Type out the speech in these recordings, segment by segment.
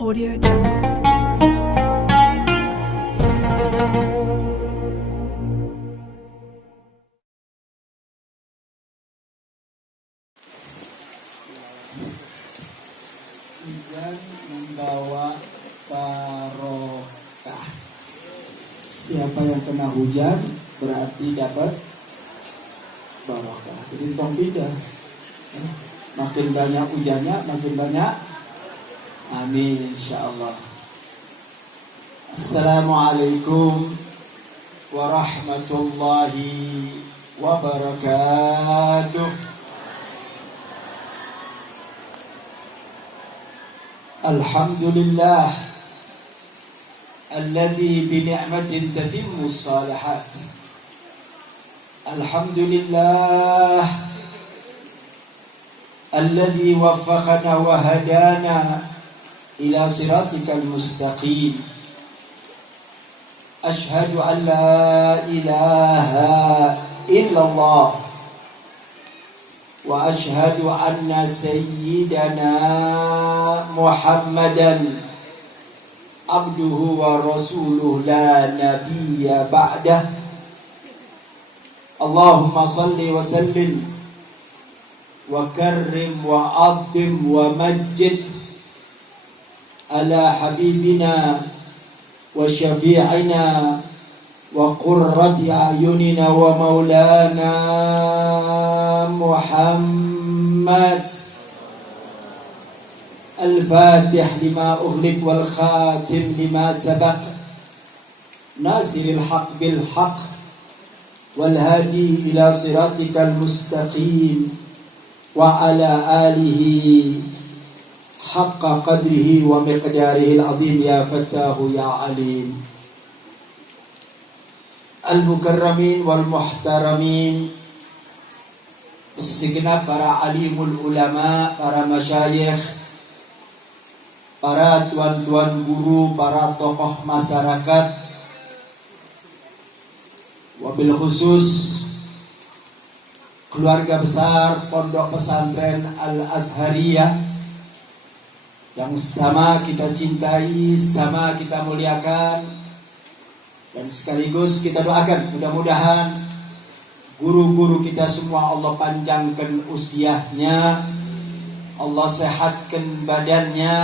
Audio Jungle. Hujan membawa barokah. Siapa yang kena hujan berarti dapat barokah. Jadi tidak. Makin banyak hujannya, makin banyak. Amin insyaallah. Assalamualaikum warahmatullahi wabarakatuh. Alhamdulillah alladzi bi ni'matin tatimmu shalihat. Alhamdulillah alladzi waffaqana wa hadana ila siratikal mustaqim. Ashhadu an la ilaha illallah wa ashhadu anna sayyidana Muhammadan abduhu wa rasuluhu la nabiyya ba'dah. Allahumma salli wa sallim wa karrim wa azim wa majjid ala habibina wa syafi'ina wa qurrati a'yunina wa maulana Muhammad al-fatih lima ughliq wal khatim lima sabaq nasiril haq bil haq wal hadi ila siratikal mustaqim wa ala alihi haqqa qadrihi wa miqdarihi al-azim ya fattahu ya alim. Al-mukarramin wal muhtaramin, segenap para alimul ulama, para masyayikh, para tuan-tuan guru, para tokoh masyarakat, wabil khusus keluarga besar Pondok Pesantren Al-Azhariyah yang sama kita cintai, sama kita muliakan, dan sekaligus kita doakan mudah-mudahan guru-guru kita semua Allah panjangkan usianya, Allah sehatkan badannya,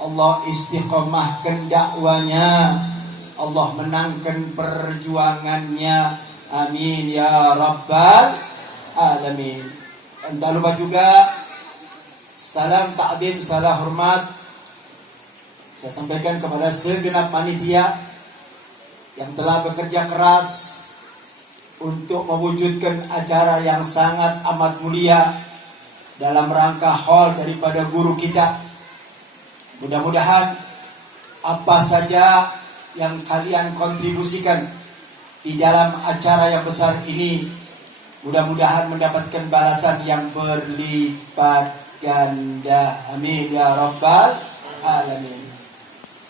Allah istiqomahkan dakwanya, Allah menangkan perjuangannya. Amin ya rabbal alamin. Dan tak lupa juga salam ta'zim, salam hormat saya sampaikan kepada segenap panitia yang telah bekerja keras untuk mewujudkan acara yang sangat amat mulia dalam rangka haul daripada guru kita. Mudah-mudahan apa saja yang kalian kontribusikan di dalam acara yang besar ini, mudah-mudahan mendapatkan balasan yang berlipat ganda. Amin ya rabbal alamin.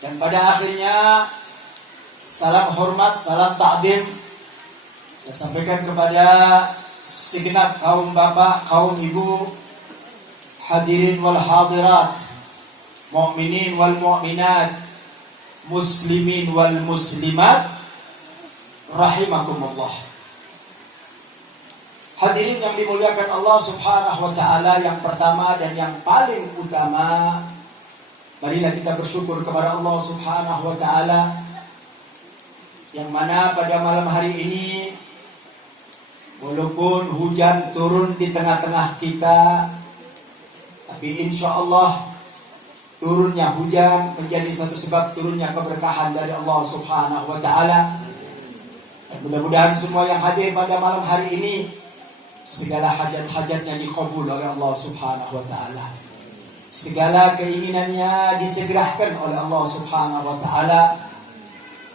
Dan pada akhirnya salam hormat, salam ta'zim saya sampaikan kepada segenap kaum bapak, kaum ibu, hadirin wal hadirat, mu'minin wal mu'minat, muslimin wal muslimat, rahimakumullah. Hadirin yang dimuliakan Allah subhanahu wa ta'ala, yang pertama dan yang paling utama, marilah kita bersyukur kepada Allah subhanahu wa ta'ala, yang mana pada malam hari ini walaupun hujan turun di tengah-tengah kita, tapi insya Allah turunnya hujan menjadi satu sebab turunnya keberkahan dari Allah subhanahu wa ta'ala. Dan mudah-mudahan semua yang hadir pada malam hari ini segala hajat-hajatnya dikabul oleh Allah subhanahu wa ta'ala, segala keinginannya disegerakan oleh Allah subhanahu wa ta'ala.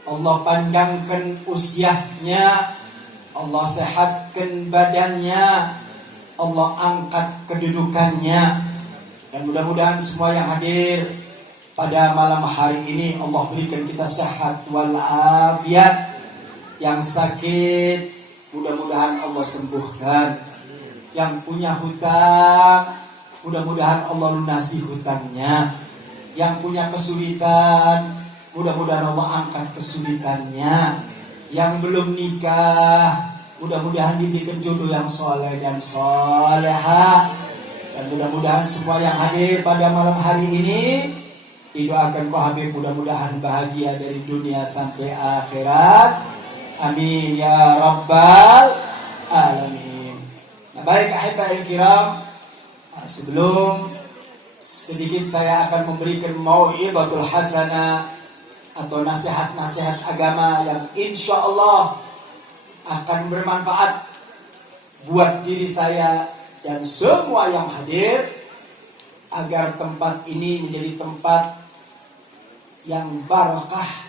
Allah panjangkan usianya, Allah sehatkan badannya, Allah angkat kedudukannya. Dan mudah-mudahan semua yang hadir pada malam hari ini Allah berikan kita sehat walafiat. Yang sakit mudah-mudahan Allah sembuhkan. Yang punya hutang mudah-mudahan Allah lunasi hutangnya. Yang punya kesulitan mudah-mudahan Allah angkat kesulitannya. Yang belum nikah mudah-mudahan diberikan jodoh yang soleh dan soleha. Dan mudah-mudahan semua yang hadir pada malam hari ini didoakan Ko Habib mudah-mudahan bahagia dari dunia sampai akhirat. Amin ya rabbal alamin. Nah, baik ahibahil kiram, sebelum sedikit saya akan memberikan mau'izatul hasanah atau nasihat-nasihat agama yang insya Allah akan bermanfaat buat diri saya dan semua yang hadir, agar tempat ini menjadi tempat yang barakah,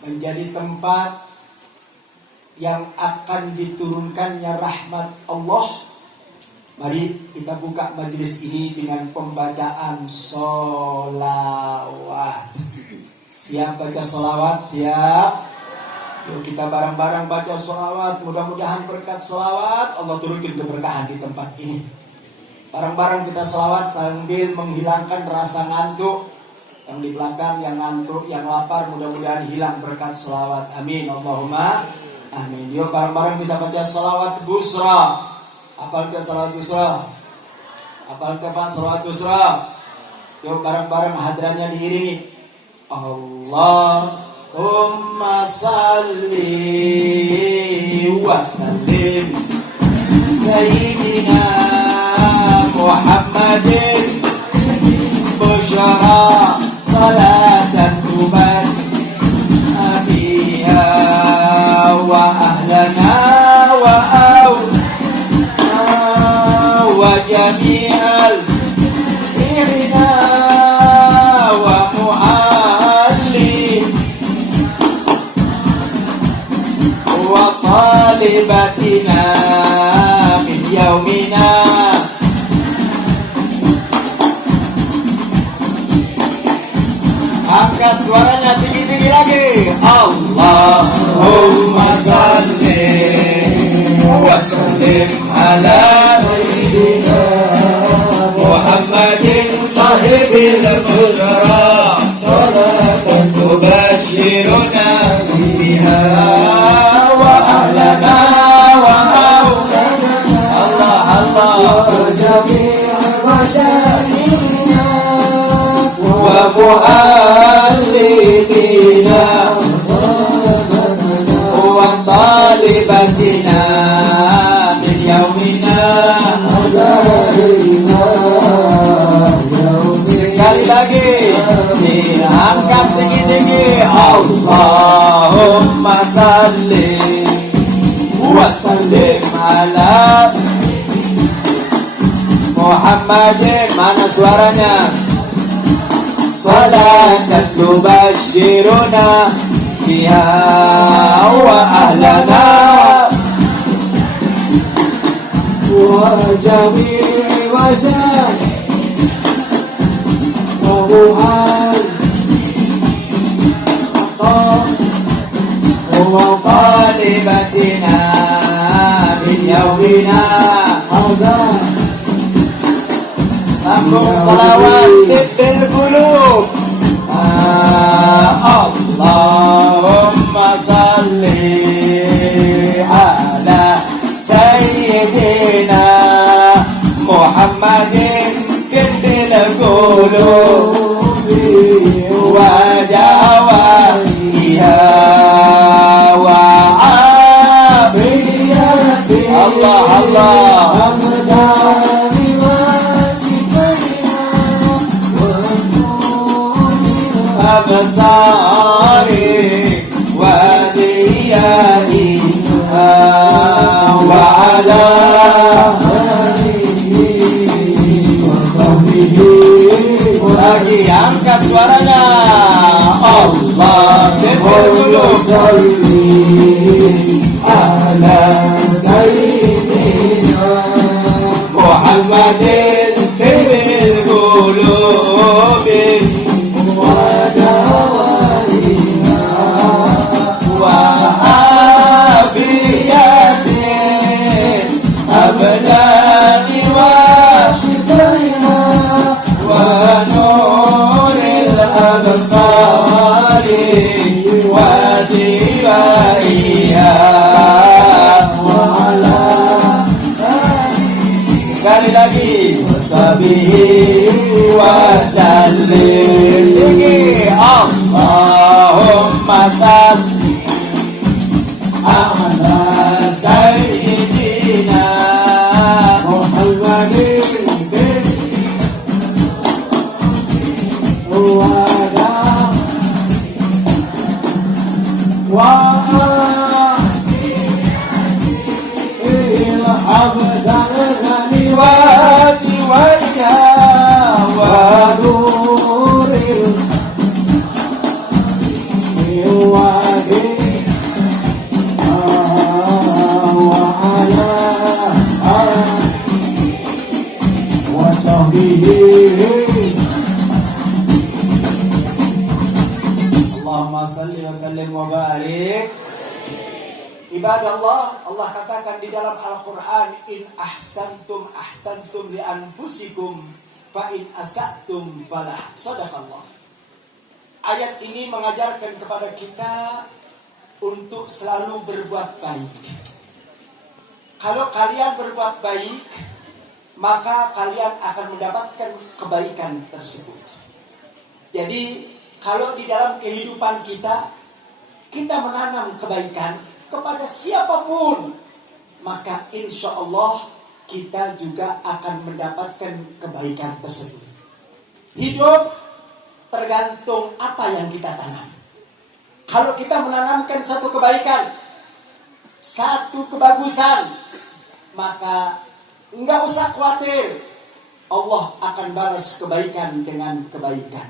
menjadi tempat yang akan diturunkannya rahmat Allah. Mari kita buka majelis ini dengan pembacaan sholawat. Siap baca sholawat? Siap. Yuk kita bareng-bareng baca sholawat. Mudah-mudahan berkat sholawat Allah turunkan keberkahan di tempat ini. Bareng-bareng kita sholawat sambil menghilangkan rasa ngantuk. Yang di belakang yang ngantuk, yang lapar, mudah-mudahan hilang berkat sholawat. Amin Allahumma amin. Yuk bareng-bareng kita baca salawat busra. Apal ke salawat busra? Apal ke Pak salawat busra? Yuk bareng-bareng hadrannya diiringi. Allahumma salli wa sallim Sayyidina Muhammadin busyara salatan tuban wa ahlana wa awna wa jami'al irina wa mu'allim wa talibatina min yaumina. Angkat suaranya tinggi-tinggi lagi. Allahumma salli wa sallim ala sayyidina Muhammadin sahibil busyra salatan tubashiruna biha wa ahlana wa awlana. Allah Allah jami'al masyayikh wa mu'allimina wa talibatina min yaumina. Sekali lagi diangkat tinggi-tinggi. Allahumma salli wa sallim ala Muhammadin. Mana suaranya? Salatan tubashiruna biha wa ahlana wa jami'i wasan wa mu'al wa qalibatina min yaumina. Sambung salawat bil qulub. Allahumma salli ala sayyidina Muhammadin bil qulub wa dawaiha wa abiyati. Allah Allah. صل على سيدنا محمد طب القلوب ودوائها وعافية الأبدان وشفائها ونور الأبصار ودوائها وعلى sekali lagi washabihi wasallim tinggi Allahumma salli ala sayyidina Muhammadin Allahumma salli wa sallim wa barik. Ibadallah, Allah katakan di dalam Al-Quran, in ahsantum ahsantum li anfusikum fa in asa'tum falah. Sadaqallah. Ayat ini mengajarkan kepada kita untuk selalu berbuat baik. Kalau kalian berbuat baik, maka kalian akan mendapatkan kebaikan tersebut. Jadi kalau di dalam kehidupan kita menanam kebaikan kepada siapapun, maka insya Allah kita juga akan mendapatkan kebaikan tersebut. Hidup tergantung apa yang kita tanam. Kalau kita menanamkan satu kebaikan, satu kebagusan, maka enggak usah khawatir, Allah akan balas kebaikan dengan kebaikan.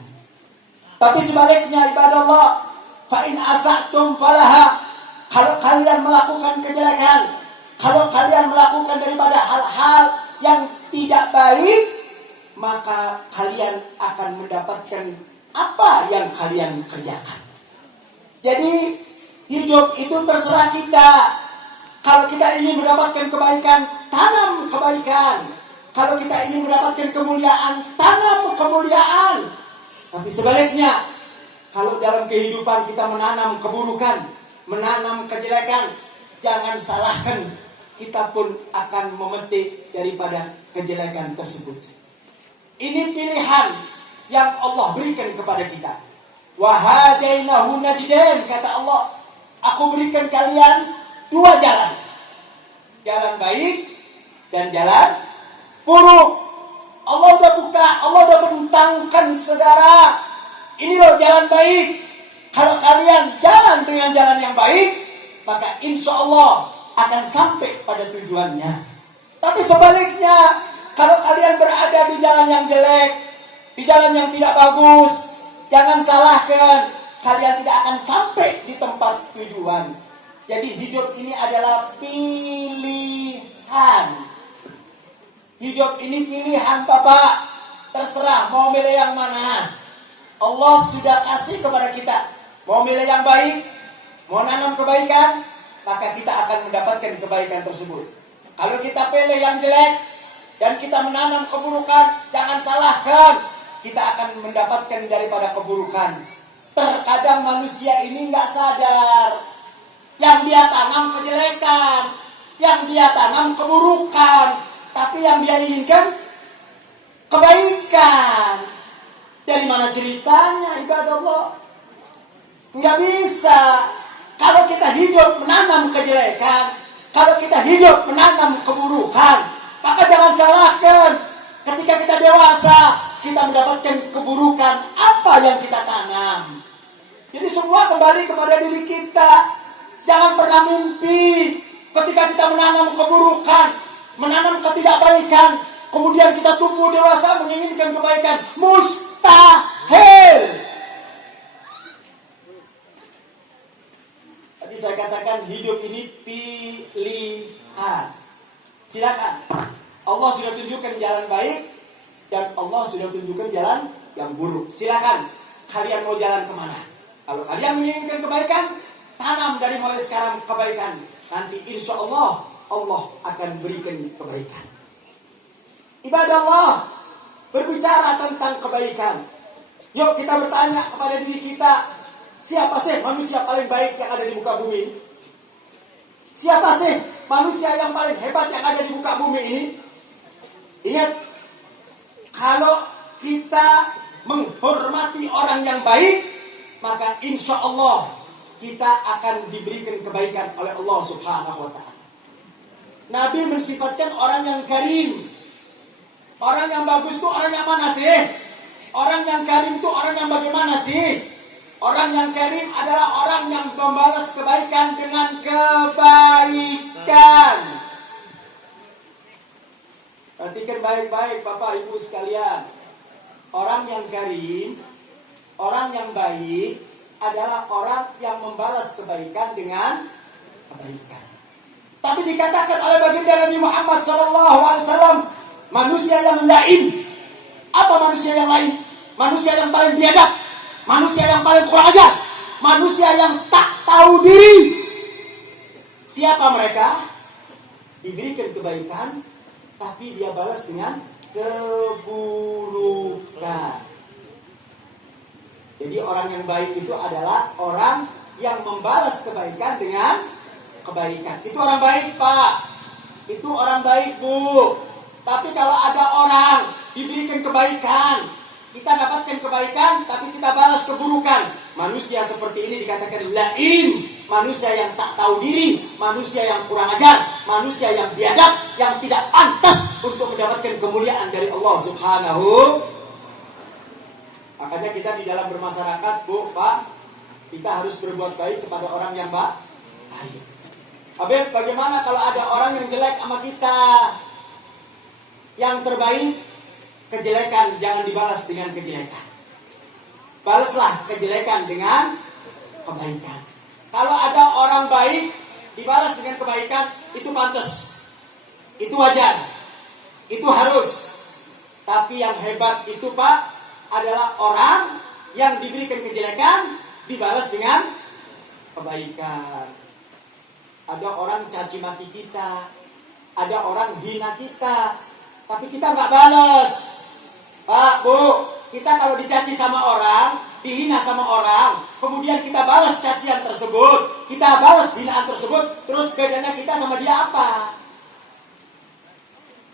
Tapi sebaliknya ibadallah, fa in asa'tum falaha. Kalau kalian melakukan kejelekan, kalau kalian melakukan daripada hal-hal yang tidak baik, maka kalian akan mendapatkan apa yang kalian kerjakan. Jadi hidup itu terserah kita. Kalau kita ingin mendapatkan kebaikan, tanam kebaikan. Kalau kita ingin mendapatkan kemuliaan, tanam kemuliaan. Tapi sebaliknya, kalau dalam kehidupan kita menanam keburukan, menanam kejelekan, jangan salahkan, kita pun akan memetik daripada kejelekan tersebut. Ini pilihan yang Allah berikan kepada kita. Wa hadainahu najdain, kata Allah, aku berikan kalian dua jalan. Jalan baik dan jalan buruk. Allah udah buka, Allah udah bentangkan, saudara. Ini loh jalan baik. Kalau kalian jalan dengan jalan yang baik, maka insya Allah akan sampai pada tujuannya. Tapi sebaliknya, kalau kalian berada di jalan yang jelek, di jalan yang tidak bagus, jangan salahkan, kalian tidak akan sampai di tempat tujuan. Jadi hidup ini adalah pilihan. Hidup ini pilihan, Bapak. Terserah mau milih yang mana. Allah sudah kasih kepada kita. Mau milih yang baik, mau nanam kebaikan, maka kita akan mendapatkan kebaikan tersebut. Kalau kita pilih yang jelek dan kita menanam keburukan, jangan salahkan, kita akan mendapatkan daripada keburukan. Terkadang manusia ini nggak sadar, yang dia tanam kejelekan, yang dia tanam keburukan. Tapi yang dia inginkan kebaikan. Dari mana ceritanya, ibadallah? Nggak bisa. Kalau kita hidup menanam kejelekan, kalau kita hidup menanam keburukan, maka jangan salahkan. Ketika kita dewasa, kita mendapatkan keburukan apa yang kita tanam. Jadi semua kembali kepada diri kita. Jangan pernah mimpi ketika kita menanam keburukan, menanam ketidakbaikan, kemudian kita tumbuh dewasa menginginkan kebaikan. Mustahil. Tadi saya katakan hidup ini pilihan. Silakan. Allah sudah tunjukkan jalan baik dan Allah sudah tunjukkan jalan yang buruk. Silakan. Kalian mau jalan kemana? Kalau kalian menginginkan kebaikan, tanam dari mulai sekarang kebaikan. Nanti insya Allah Allah akan berikan kebaikan. Ibadah Allah berbicara tentang kebaikan. Yuk kita bertanya kepada diri kita, siapa sih manusia paling baik yang ada di muka bumi ini? Siapa sih manusia yang paling hebat yang ada di muka bumi ini? Ingat, kalau kita menghormati orang yang baik, maka insya Allah kita akan diberikan kebaikan oleh Allah Subhanahu wa ta'ala. Nabi mensifatkan orang yang karim. Orang yang bagus itu orang yang mana sih? Orang yang karim itu orang yang bagaimana sih? Orang yang karim adalah orang yang membalas kebaikan dengan kebaikan. Perhatikan baik-baik Bapak Ibu sekalian. Orang yang karim, orang yang baik adalah orang yang membalas kebaikan dengan kebaikan. Tapi dikatakan oleh baginda Nabi Muhammad SAW, manusia yang lain. Apa manusia yang lain? Manusia yang paling biadab, manusia yang paling kurang ajar, manusia yang tak tahu diri. Siapa mereka? Diberikan kebaikan, tapi dia balas dengan keburukan. Jadi orang yang baik itu adalah orang yang membalas kebaikan dengan kebaikan. Itu orang baik, Pak. Itu orang baik, Bu. Tapi kalau ada orang diberikan kebaikan, kita dapatkan kebaikan, tapi kita balas keburukan. Manusia seperti ini dikatakan lain. Manusia yang tak tahu diri, manusia yang kurang ajar, manusia yang biadab, yang tidak pantas untuk mendapatkan kemuliaan dari Allah Subhanahu. Makanya kita di dalam bermasyarakat, Bu, Pak, kita harus berbuat baik kepada orang yang baik. Habib, bagaimana kalau ada orang yang jelek sama kita? Yang terbaik, kejelekan jangan dibalas dengan kejelekan. Balaslah kejelekan dengan kebaikan. Kalau ada orang baik dibalas dengan kebaikan, itu pantas, itu wajar, itu harus. Tapi yang hebat itu, Pak, adalah orang yang diberikan kejelekan dibalas dengan kebaikan. Ada orang caci maki kita, ada orang hina kita, tapi kita nggak balas. Pak, Bu, kita kalau dicaci sama orang, dihina sama orang, kemudian kita balas cacian tersebut, kita balas hinaan tersebut, terus bedanya kita sama dia apa?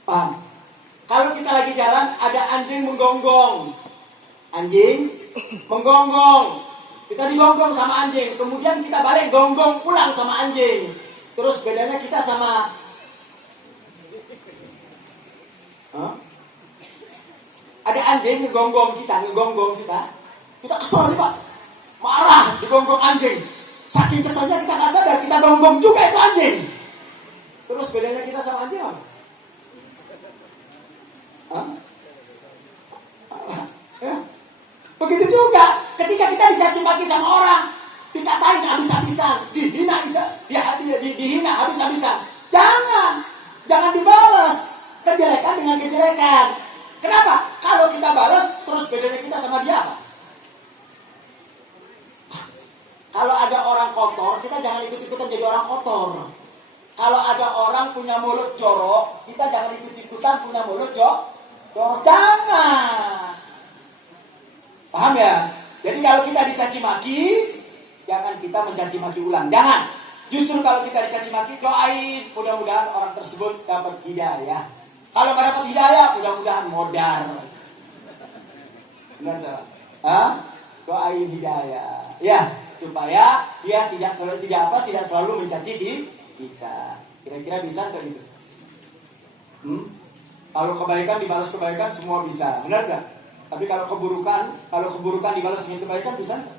Paham? Kalau kita lagi jalan, ada anjing menggonggong. Anjing menggonggong. Kita digonggong sama anjing, kemudian kita balik gonggong pulang sama anjing. Terus bedanya kita sama ada anjing ngegonggong kita. Kita kesel nih, Pak. Marah digonggong anjing. Saking keselnya kita nggak sadar, kita gonggong juga itu anjing. Terus bedanya kita sama anjing apa? Ya. Begitu juga ketika kita dicaci maki sama orang, dikatain habis-habisan, dihina habis-habisan. Jangan dibalas kejelekan dengan kejelekan. Kenapa? Kalau kita balas, terus bedanya kita sama dia apa? Kalau ada orang kotor, kita jangan ikut-ikutan jadi orang kotor. Kalau ada orang punya mulut jorok, kita jangan ikut-ikutan punya mulut jorok. Jangan. Paham ya? Jadi kalau kita dicaci maki, jangan kita mencaci maki ulang. Jangan. Justru kalau kita dicaci maki, doain mudah-mudahan orang tersebut dapat hidayah. Kalau nggak dapat hidayah, mudah-mudahan modar. Benar tak? Doain hidayah. Ya, supaya dia tidak selalu mencaci kita. Kira-kira bisa nggak gitu? Kalau kebaikan dibalas kebaikan, semua bisa. Benar nggak? Tapi kalau keburukan dibalas dengan kebaikan, bisa nggak?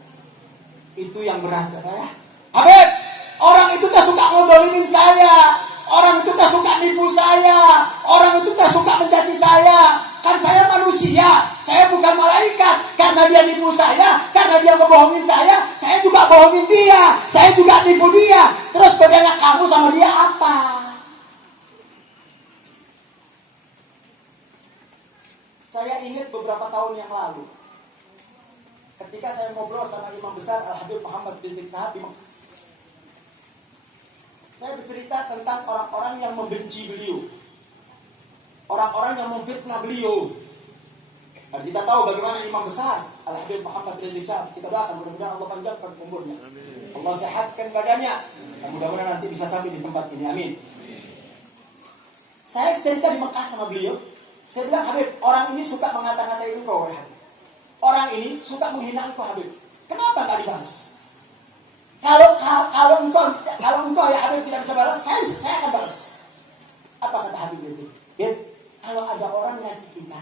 Itu yang berat, ya. Habib, orang itu tak suka ngedolimin saya. Orang itu tak suka nipu saya. Orang itu tak suka mencaci saya. Kan saya manusia. Saya bukan malaikat. karena dia nipu saya, karena dia ngebohongin saya juga bohongin dia, saya juga nipu dia. Terus bedanya kamu sama dia apa? Saya ingat beberapa tahun yang lalu, ketika saya ngobrol sama Imam Besar Al-Habib Muhammad Rizik Syihab di Mekah, saya bercerita tentang orang-orang yang membenci beliau, orang-orang yang memfitnah beliau. Dan kita tahu bagaimana Imam Besar Al-Habib Muhammad Rizik Syihab. Kita doakan mudah-mudahan Allah panjangkan umurnya, Allah sehatkan badannya, dan mudah-mudahan nanti bisa sampai di tempat ini, amin. Saya cerita di Mekah sama beliau. Saya bilang, Habib, orang ini suka mengata-ngatai engkau, ya Habib. Orang ini suka menghina engkau, Habib. Kenapa nggak dibalas? Kalau engkau ya Habib tidak bisa balas, saya akan balas. Apa kata Habib Rizik? Kalau ada orang nyaci kita,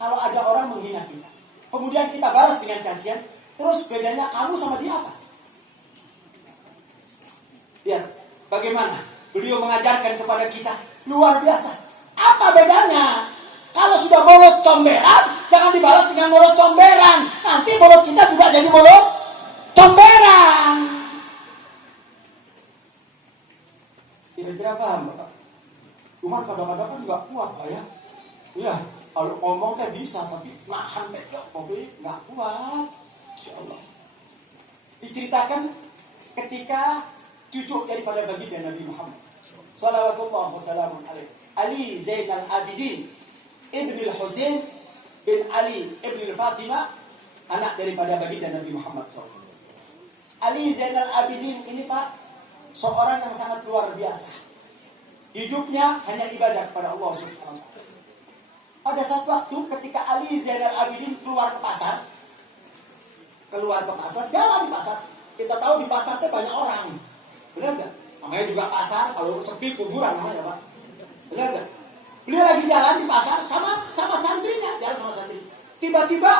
kalau ada orang menghina kita, kemudian kita balas dengan cacian, terus bedanya kamu sama dia apa? Lihat, bagaimana beliau mengajarkan kepada kita, luar biasa. Apa bedanya? Kalau sudah mulut comberan, jangan dibalas dengan mulut comberan. Nanti mulut kita juga jadi mulut comberan. Kira-kira paham, Bapak? Cuman kadang-kadang kan nggak kuat, Pak ya. Iya, kalau ngomong kan bisa, tapi nahan tapi nggak kuat. Insya Allah. Diceritakan ketika cucu daripada baginda Nabi Muhammad Sallallahu Wasallam Ali Zainal Abidin Ibn al-Husain bin Ali Ibn al-Fatimah, anak daripada baginda Nabi Muhammad SAW. Ali Zainal Abidin ini Pak, seorang yang sangat luar biasa. Hidupnya hanya ibadah kepada Allah Subhanahu wa ta'ala. Pada satu waktu ketika Ali Zainal Abidin keluar ke pasar, jalan di pasar. Kita tahu di pasar itu banyak orang. Benar enggak? Namanya juga pasar, kalau sepi kuburan namanya Pak. Benar enggak? Beliau lagi jalan di pasar sama santrinya, jalan sama santri. Tiba-tiba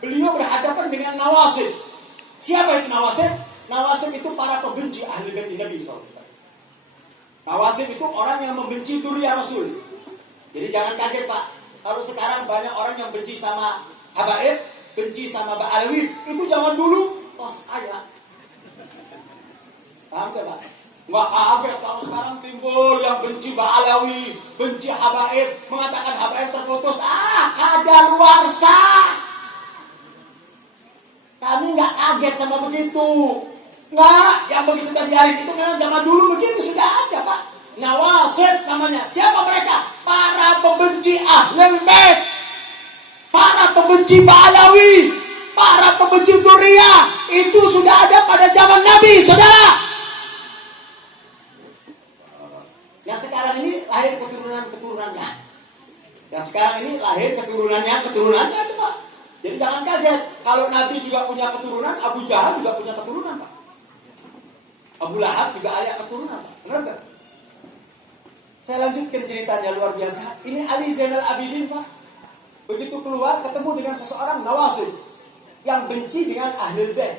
beliau berhadapan dengan nawasib. Siapa itu nawasib? Nawasib itu para pembenci ahli bait Nabi SAW. Nawasib itu orang yang membenci dzurriyyah Rasul. Jadi jangan kaget Pak, kalau sekarang banyak orang yang benci sama habaib, benci sama Ba'alawi, itu zaman dulu tos ayah. Paham gak Pak? Nggak kaget kalau sekarang timbul yang benci Ba'alawi, benci habaib, mengatakan habaib terputus. Kadaluarsa. Kami nggak kaget sama begitu. Nggak, yang begitu terjadi itu memang zaman dulu begitu sudah ada Pak. Nawasib namanya. Siapa mereka? Para pembenci Ahlul Bait, para pembenci Ba'alawi, para pembenci dzurriyyah. Itu sudah ada pada zaman Nabi, saudara. Yang sekarang ini lahir keturunan-keturunannya. Yang sekarang ini lahir keturunannya itu Pak. Jadi jangan kaget. Kalau Nabi juga punya keturunan, Abu Jahal juga punya keturunan Pak. Abu Lahab juga ayah keturunan Pak. Benar nggak? Saya lanjutkan ceritanya luar biasa. Ini Ali Zainal Abidin Pak. Begitu keluar ketemu dengan seseorang nawasib yang benci dengan Ahlul Bait,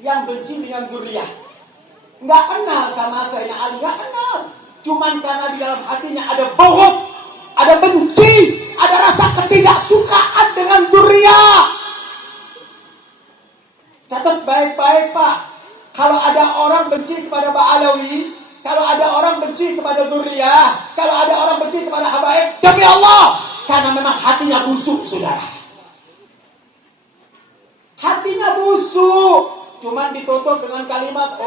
yang benci dengan dzurriyyah. Nggak kenal sama Sayyidina Ali, nggak kenal. Cuman karena di dalam hatinya ada bughd, ada benci, ada rasa ketidaksukaan dengan dzurriyyah. Catat baik-baik Pak. Kalau ada orang benci kepada Ba'alawi, kalau ada orang benci kepada dzurriyyah, kalau ada orang benci kepada habaib, demi Allah, karena memang hatinya busuk, saudara. Hatinya busuk. Cuman ditutup dengan kalimat,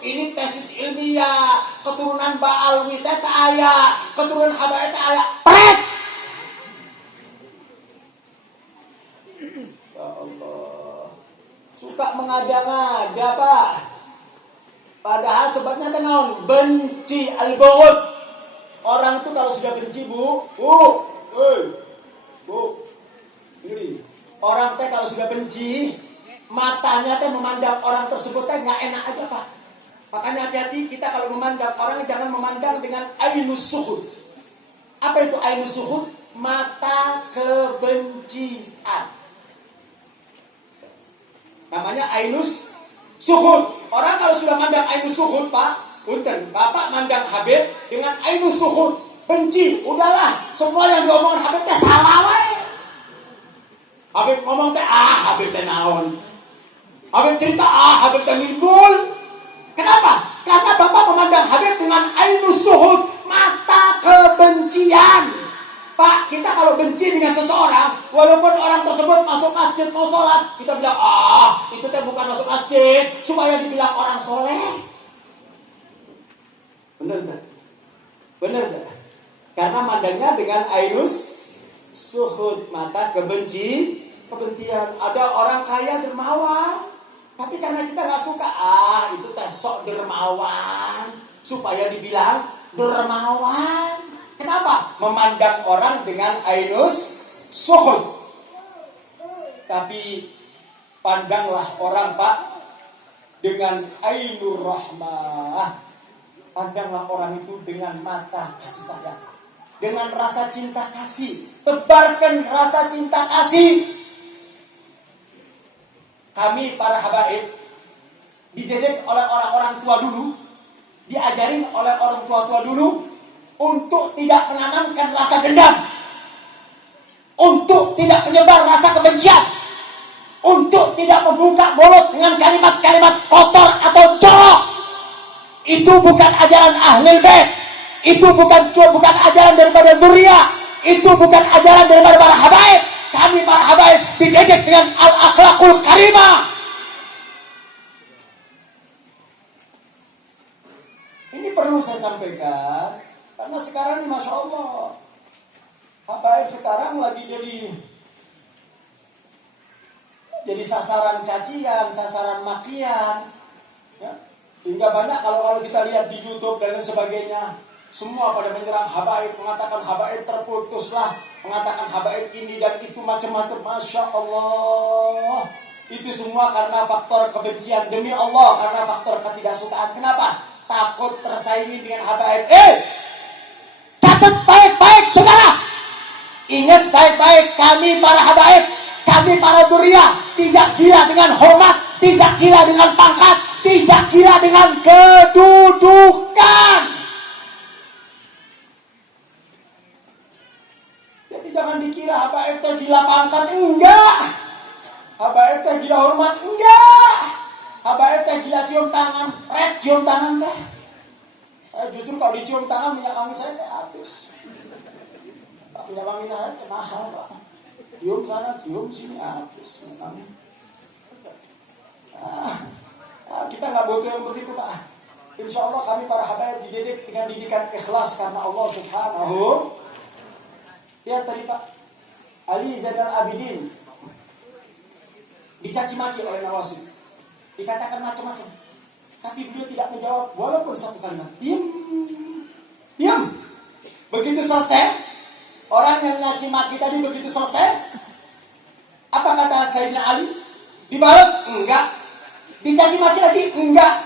ini tesis ilmiah, keturunan Ba'alawi teh aya, keturunan habaib teh aya. Pret. Ya Allah. Suka mengada-ngada Pak. Padahal sebabnya tenaun benci al-bughd. Orang itu kalau sudah benci Bu, ngeri. Orang teh kalau sudah benci, matanya teh memandang orang tersebut teh nggak enak aja Pak. Makanya hati-hati kita kalau memandang orang, jangan memandang dengan ainus suhud. Apa itu ainus suhud? Mata kebencian. Namanya ainus suhud. Orang kalau sudah mandang ainus suhud Pak, punten, Bapak mandang Habib dengan ainus suhud, benci, udahlah, semua yang diomongin Habib teh salah wae. Habib ngomong teh, Habib teh naon. Habib cerita, Habib teh nimbul. Kenapa? Karena Bapak memandang Habib dengan ainus suhud, mata kebencian. Pak, kita kalau benci dengan seseorang, walaupun orang tersebut masuk masjid mau sholat, kita bilang, itu teh bukan masuk masjid, supaya dibilang orang soleh. Bener gak? Bener gak? Karena mandangnya dengan ainus suhud, mata kebencian. Ada orang kaya dermawan, tapi karena kita gak suka, itu teh sok dermawan, supaya dibilang dermawan. Kenapa? Memandang orang dengan ainus suhud. Tapi pandanglah orang, Pak, dengan ainur rahmah. Pandanglah orang itu dengan mata kasih sayang, dengan rasa cinta kasih. Tebarkan rasa cinta kasih. Kami para habaib dididik oleh orang-orang tua dulu, diajarin oleh orang tua-tua dulu untuk tidak menanamkan rasa dendam, untuk tidak menyebar rasa kebencian, untuk tidak membuka mulut dengan kalimat-kalimat kotor atau jorok. Itu bukan ajaran Ahlul Bait, itu bukan ajaran daripada dzurriyyah, itu bukan ajaran daripada para habaib. Kami para habaib dididik dengan al-akhlaqul karimah. Ini perlu saya sampaikan, karena sekarang ini Masya Allah, habaib sekarang lagi jadi sasaran cacian, sasaran makian, ya. Hingga banyak kalau kita lihat di YouTube dan lain sebagainya, semua pada menyerang habaib, mengatakan habaib terputuslah, mengatakan habaib ini dan itu macam-macam. Masya Allah, itu semua karena faktor kebencian. Demi Allah, karena faktor ketidaksukaan. Kenapa? Takut tersaingi dengan habaib. Catat baik-baik saudara, ingat baik-baik, kami para habaib, kami para dzurriyyah tidak gila dengan hormat, tidak gila dengan pangkat, tidak gila dengan kedudukan. Jadi jangan dikira habaib teh gila pangkat, enggak. Habaib teh gila hormat, enggak. Habaib teh gila cium tangan, cium tangan teh. Justru kalau dicium tangan minyak wangi saya teh habis. Minyak wangi saya teh mahal, Pak. Cium sana, cium sini, habis memang. Kita nggak butuh yang begitu, Pak. Insya Allah kami para habaib dididik dengan didikan ikhlas karena Allah Subhanahu. Lihat tadi Pak, Ali Zainal Abidin dicaci maki oleh Nawasib, dikatakan macam-macam, tapi beliau tidak menjawab walaupun satu kalimat. Diam. Begitu selesai, orang yang nyaci maki tadi begitu selesai, apa kata Sayyidina Ali? Dibalas? Enggak. Dicaci maki lagi? Enggak.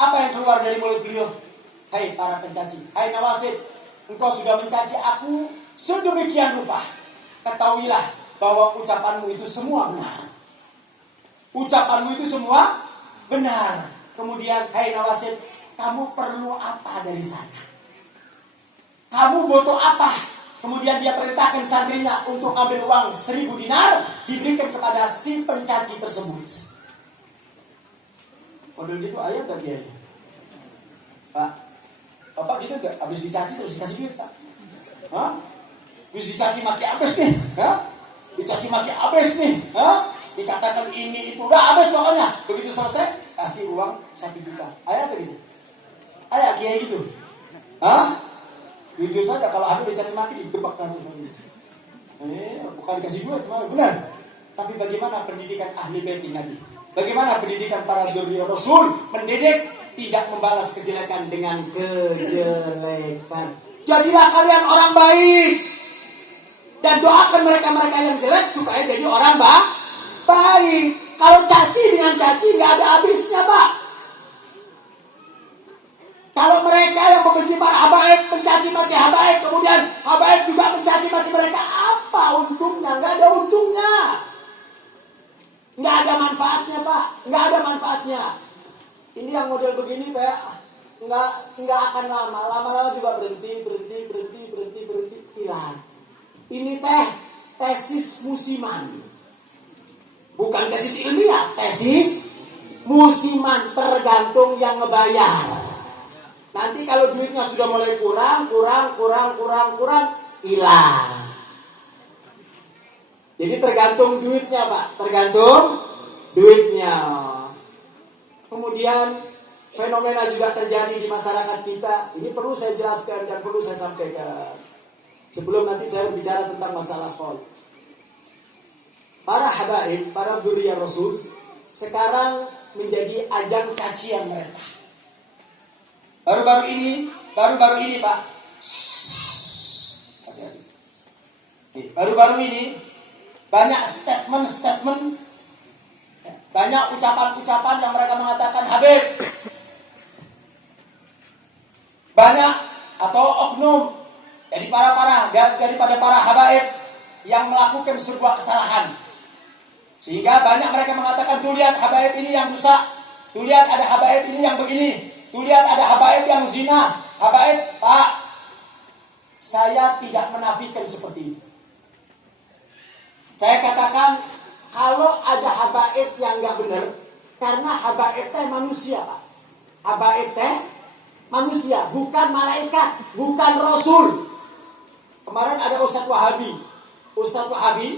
Apa yang keluar dari mulut beliau? Hai para pencaci, hai Nawasib, engkau sudah mencaci aku sedemikian rupa. Ketahuilah bahwa ucapanmu itu semua benar. Ucapanmu itu semua benar. Kemudian, hai Nawasib, kamu perlu apa dari saya? Kamu butuh apa? Kemudian dia perintahkan santrinya untuk ambil uang 1000 dinar, diberikan kepada si pencaci tersebut. Model gitu ayat tak dia? Pak, Bapak gitu gak? Habis dicaci terus dikasih duit tak? Habis dicaci maki habis nih, dicaci maki habis nih, dikatakan ini itu udah habis pokoknya. Begitu selesai kasih uang 1 juta. Ayat tak gitu? Ayat kiai gitu? Jujur saja kalau habis dicaci maki digebak kan itu. Bukan dikasih duit semua benar. Tapi bagaimana pendidikan ahli bait Nabi? Bagaimana pendidikan para dzurriyyah Rasul? Mendidik tidak membalas kejelekan dengan kejelekan. Jadilah kalian orang baik dan doakan mereka-mereka yang jelek supaya jadi orang baik. Kalau caci dengan caci nggak ada habisnya, Pak. Kalau mereka yang membenci para habaib, mencaci maki habaib, kemudian habaib juga mencaci maki mereka, apa untungnya? Nggak ada untungnya. Nggak ada manfaatnya, Pak. Nggak ada manfaatnya. Ini yang model begini, Pak, nggak akan lama. Lama-lama juga berhenti, hilang. Ini tesis musiman. Bukan tesis ilmiah, tesis musiman, tergantung yang ngebayar. Nanti kalau duitnya sudah mulai kurang, hilang. Jadi tergantung duitnya, Pak. Tergantung duitnya. Kemudian fenomena juga terjadi di masyarakat kita. Ini perlu saya jelaskan dan perlu saya sampaikan. Sebelum nanti saya berbicara tentang masalah khol. Para habaib, para dzurriyyah Rasul sekarang menjadi ajang cacian mereka. Baru-baru ini Pak. Baru-baru ini banyak statement, banyak ucapan-ucapan yang mereka mengatakan Habib. Banyak atau oknum daripada para habaib yang melakukan sebuah kesalahan. Sehingga banyak mereka mengatakan, tuh lihat habaib ini yang rusak, tuh lihat ada habaib ini yang begini, tuh lihat ada habaib yang zina. Habaib, Pak, saya tidak menafikan seperti itu. Saya katakan, kalau ada habaib yang gak benar, karena habaib teh manusia, Pak. Habaib teh manusia, bukan malaikat, bukan rasul. Kemarin ada Ustadz Wahabi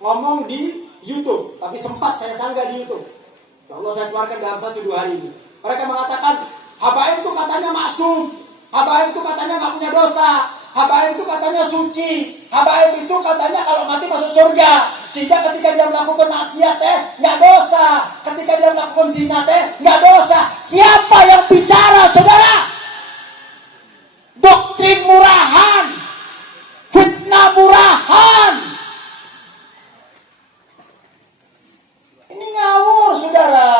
ngomong di YouTube, tapi sempat saya sanggah di YouTube. Ya Allah, saya keluarkan dalam 1-2 hari ini. Mereka mengatakan habaib itu katanya maksum, habaib itu katanya nggak punya dosa, habaib itu katanya suci, habaib itu katanya kalau mati masuk surga. Sehingga ketika dia melakukan maksiat nggak dosa, ketika dia melakukan zina nggak dosa. Siapa yang bicara, saudara? Doktrin murahan, fitnah murahan. Ini ngawur, saudara.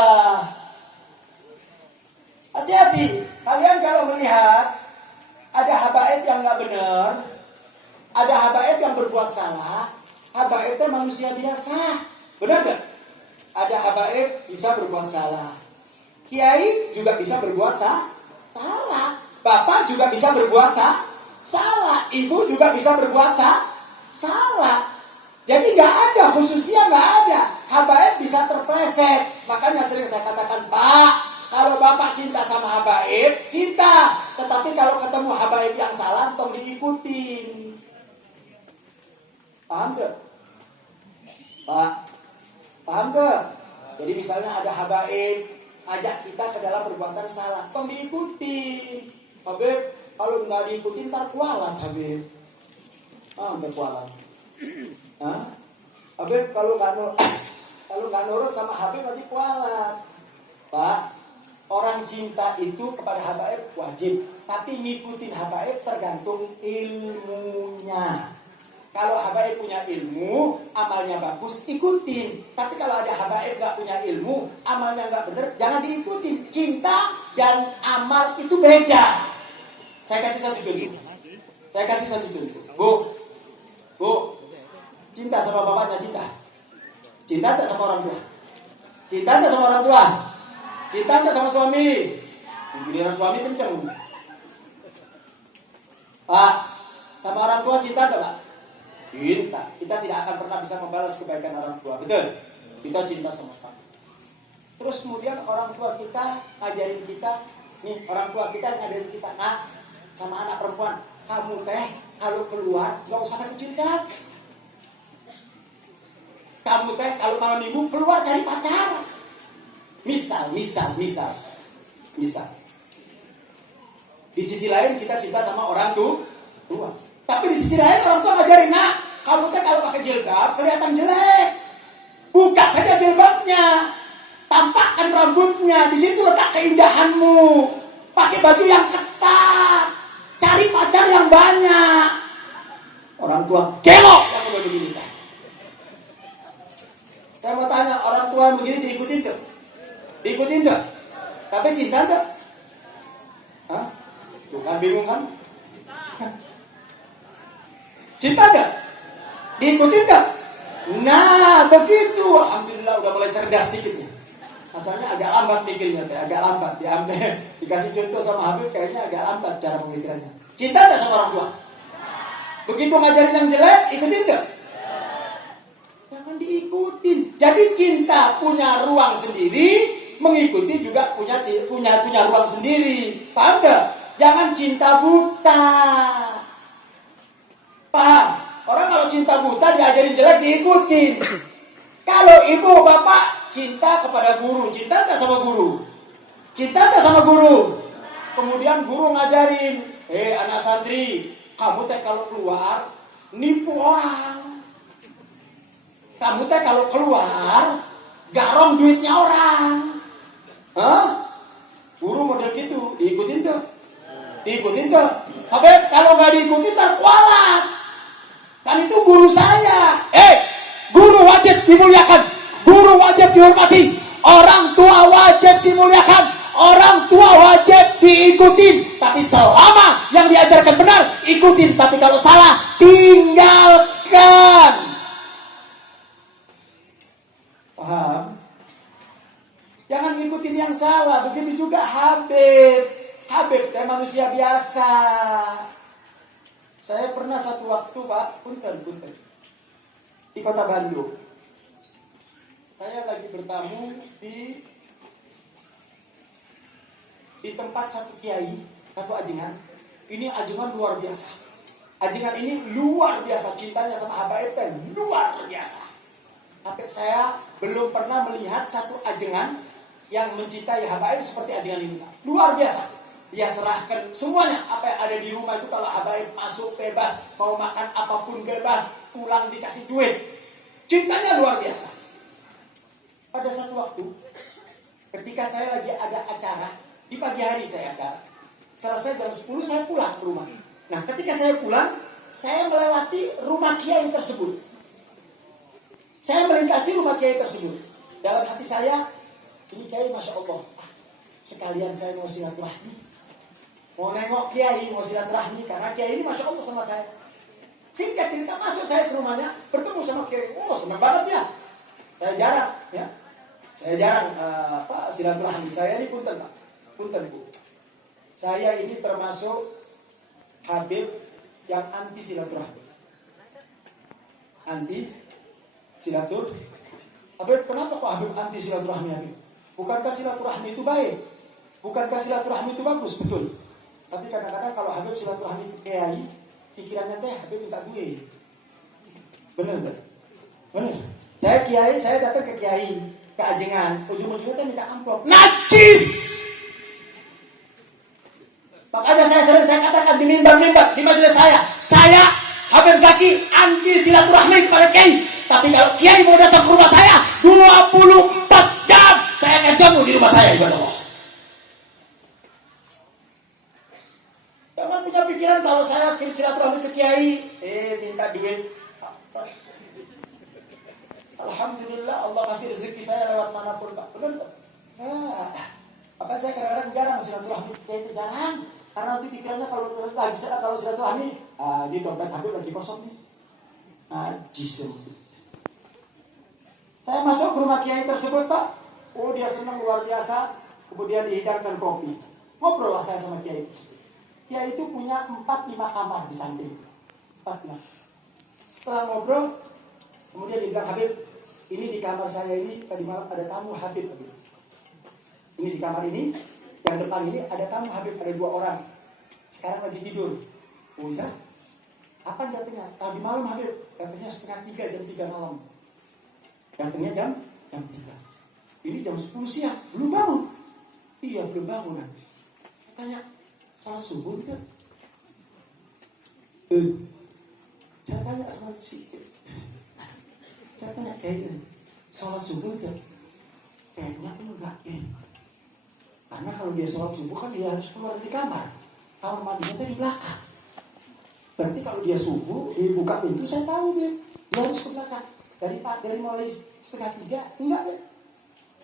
Hati-hati. Kalian kalau melihat ada habaib yang nggak benar, ada habaib yang berbuat salah, habaib itu manusia biasa. Benar nggak? Ada habaib bisa berbuat salah. Kiai juga bisa berbuat salah. Bapak juga bisa berbuat salah. Ibu juga bisa berbuat salah. Jadi nggak ada, khususnya nggak ada. Habaib bisa terpleset. Makanya sering saya katakan, Pak, kalau Bapak cinta sama habaib, cinta. Tetapi kalau ketemu habaib yang salah, tolong diikutin. Paham gak? Pak, paham gak? Jadi misalnya ada habaib ajak kita ke dalam perbuatan salah, tolong diikutin. Habib, kalau nggak diikutin ntar kualat, Habib. Ntar kualat. Habib kalau nggak nurut sama Habib nanti kualat. Pak, orang cinta itu kepada habaib wajib, tapi ngikutin habaib tergantung ilmunya. Kalau habaib punya ilmu, amalnya bagus, ikutin. Tapi kalau ada habaib nggak punya ilmu, amalnya nggak bener, jangan diikutin. Cinta dan amal itu beda. Saya kasih satu contoh. Bu, cinta sama bapaknya, cinta tak sama orang tua, cinta tak sama orang tua, cinta tak sama suami. Giliran suami kenceng. Pak, sama orang tua cinta tak, Pak? Cinta. Kita tidak akan pernah bisa membalas kebaikan orang tua, betul? Kita cinta sama Pak. Terus kemudian orang tua kita ngajarin kita, nih orang tua kita ngajarin kita, nah sama anak perempuan, kamu kalau keluar nggak usah kecilkan. Kamu kalau malam minggu keluar cari pacar. Misal. Di sisi lain kita cinta sama orang tua. Tapi di sisi lain orang tua ngajarin, nah kamu kalau pakai jilbab kelihatan jelek. Buka saja jilbabnya, tampakkan rambutnya, di situ letak keindahanmu. Pakai baju yang ketat, cari pacar yang banyak. Orang tua gelok yang udah begini kan. Saya mau tanya, orang tua begini diikutin tuh? Diikutin tuh? Tapi cinta tuh? Hah? Bukan bingung kan? Cinta tuh? Diikutin tuh? Nah, begitu. Alhamdulillah udah mulai cerdas dikit nih. Asalnya agak lambat mikirnya, agak lambat. Diambil, dikasih contoh sama Habib, kayaknya agak lambat cara pemikirannya. Cinta tuh sama orang tua? Begitu ngajarin yang jelek, ikutin tuh? Jangan diikutin. ikutin. Jadi cinta punya ruang sendiri, mengikuti juga punya ruang sendiri. Paham gak? Jangan cinta buta. Paham? Orang kalau cinta buta diajarin jelek diikutin. Kalau ibu bapak cinta kepada guru, cinta tak sama guru? Cinta tak sama guru? Kemudian guru ngajarin, anak santri, kamu teh kalau keluar nipu orang. Kamu teh kalau keluar garong duitnya orang. Hah? Guru model gitu, diikutin tuh. Diikutin tuh. Tapi kalau nggak diikutin terkualat. Kan itu guru saya. Guru wajib dimuliakan. Guru wajib dihormati. Orang tua wajib dimuliakan. Orang tua wajib diikutin. Tapi selama yang diajarkan benar, ikutin. Tapi kalau salah, tinggalkan. Paham? Jangan ngikutin yang salah. Begitu juga Habib. Habib itu manusia biasa. Saya pernah satu waktu, Pak, punten, di kota Bandung. Saya lagi bertamu di tempat satu kiai, satu ajengan. Ini ajengan luar biasa. Ajengan ini luar biasa, cintanya sama habaib kan luar biasa. Sampai saya belum pernah melihat satu ajengan yang mencintai habaib seperti ajengan ini. Luar biasa. Dia serahkan semuanya apa yang ada di rumah itu. Kalau habaib masuk bebas, mau makan apapun bebas, pulang dikasih duit. Cintanya luar biasa. Pada satu waktu, ketika saya lagi ada acara, di pagi hari saya acara, selesai jam 10 saya pulang ke rumah. Nah, ketika saya pulang, saya melewati rumah kiai tersebut. Saya melintasi rumah kiai tersebut. Dalam hati saya, ini kiai Masya Allah, sekalian saya mau silaturahmi. Mau nengok kiai, mau silaturahmi. Karena kiai ini Masya Allah sama saya. Singkat cerita, masuk saya ke rumahnya, bertemu sama kiai. Oh, senang banget ya. Saya jarang, ya. Saya jarang silaturahmi. Saya ini punten, Pak. Punten, Bu. Saya ini termasuk Habib yang anti silaturahmi. Anti silaturahmi. Habib, kenapa kok Habib anti silaturahmi, Habib? Bukankah silaturahmi itu baik? Bukankah silaturahmi itu bagus? Betul. Tapi kadang-kadang kalau Habib silaturahmi ke kiai, pikirannya teh Habib minta duit. Bener tak? Bener. Saya kiai, saya datang ke kiai, ke ajengan, ujung-ujungnya teh minta amplop. Najis. Makanya saya katakan di mimbar-mimbar di majelis saya Habib Zaki anti silaturahmi kepada kiai. Tapi kalau kiai mau datang ke rumah saya 24 jam, saya akan jamu di rumah saya, ibadah Allah. Jangan punya pikiran kalau saya silaturahmi ke kiai, minta duit. Alhamdulillah Allah kasih rezeki saya lewat manapun, Pak. Benar tak? Nah, apa saya kadang-kadang jarang silaturahmi ke kiai itu jarang. Karena nanti pikirannya kalau silaturahmi, ini dompet Habib lagi kosong nih. Najis. Saya masuk ke rumah kiai tersebut, Pak. Oh, dia senang luar biasa. Kemudian dihidangkan kopi. Ngobrol lah saya sama kiai tersebut. Kiai itu punya 4-5 kamar di samping. 4-5. Setelah ngobrol, kemudian dia bilang, Habib, ini di kamar saya ini tadi malam ada tamu Habib. Ini di kamar ini, yang depan ini ada tamu Habib, ada 2 orang. Sekarang lagi tidur. Oh iya? Apa datangnya? Tadi malam Habib, datangnya 2:30 jam 3 malam. Datangnya jam 3. Ini jam 10 siang, belum bangun. Iya, belum bangun. Tanya, salat subuh gitu? Saya tanya sama saya tanya kayaknya salat subuh gitu? Kayaknya enggak ya. Karena kalau dia salat subuh kan dia harus keluar dari kamar. Kamar mandinya di belakang. Berarti kalau dia subuh, dia buka pintu, saya tahu dia harus ke belakang. Dari mulai 2:30 enggak ya.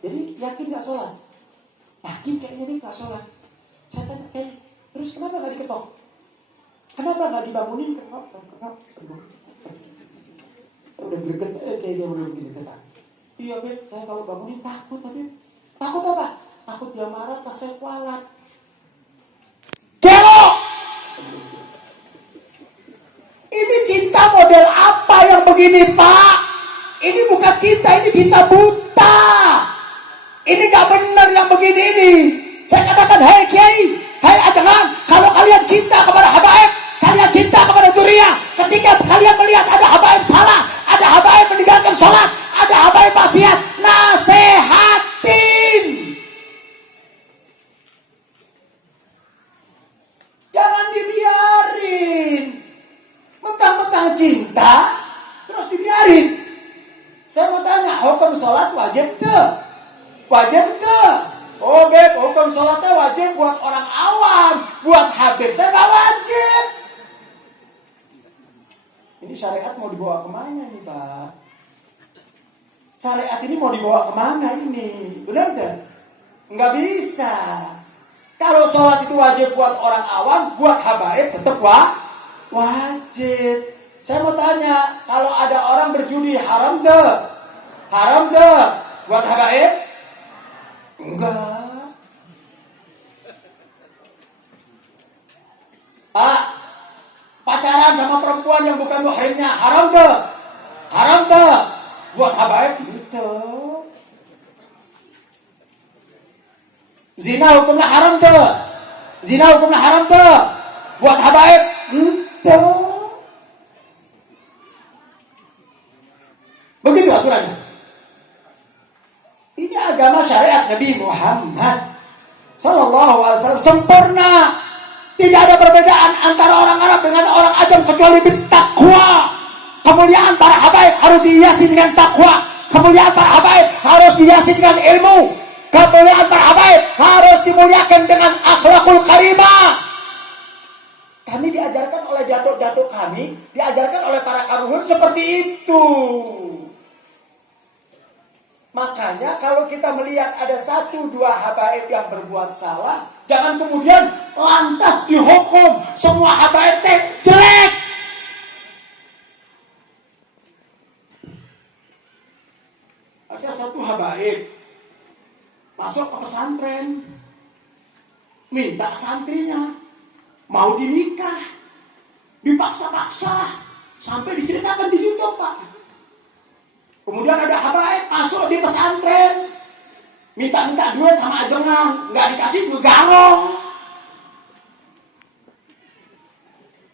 Jadi yakin enggak sholat? Yakin kayaknya dia enggak sholat. Saya tanya, terus kenapa enggak diketok? Kenapa enggak dibangunin? Kenapa? Udah greget kayak dia udah begini tetap. Iya, Beb, saya kalau bangunin takut, tapi takut apa? Takut dia marah, tak saya kualat. Gelo! Ini cinta model apa yang begini, Pak? Ini bukan cinta, ini cinta buta. Ini gak benar yang begini ini. Saya katakan, hei kiai, hei ajangan, kalau kalian cinta kepada habaib, kalian cinta kepada duria, ketika kalian melihat ada habaib salah, ada habaib meninggalkan sholat, ada habaib maksiat, nasehatin. Jangan dibiarin. Mentang-mentang cinta, terus dibiarin. Saya mau tanya, hukum sholat wajib tuh? Wajib tuh? Oh beb, hukum sholatnya wajib buat orang awam, buat habib teh gak wajib. Ini syariat mau dibawa kemana nih Pak? Syariat ini mau dibawa kemana ini? Benar gak? Nggak bisa. Kalau sholat itu wajib buat orang awam, buat habaib tetap wajib. Saya mau tanya, kalau ada orang berjudi haram tuh? Haram tuh buat habaib? Enggak. Pak, pacaran sama perempuan yang bukan muhrimnya haram tuh? Haram tuh buat habaib? Gitu. Zina hukumnya haram tuh? Zina hukumnya haram tuh buat habaib? Gitu. Begitu aturannya. Ini agama syariat Nabi Muhammad Sallallahu Alaihi Wasallam sempurna. Tidak ada perbedaan antara orang Arab dengan orang Ajam kecuali bertakwa. Kemuliaan para habaib harus dihiasi dengan takwa. Kemuliaan para habaib harus dihiasi dengan ilmu. Kemuliaan para habaib harus dimuliakan dengan akhlakul karimah. Kami diajarkan oleh datuk-datuk kami, diajarkan oleh para karuhun seperti itu. Makanya kalau kita melihat ada 1-2 habaib yang berbuat salah, jangan kemudian lantas dihukum semua habaib teh jelek. Ada satu habaib masuk ke pesantren, minta santrinya mau dinikah, dipaksa-paksa sampai diceritakan di YouTube Pak. Kemudian ada habaib masuk di pesantren, minta duit sama ajengan, nggak dikasih garong.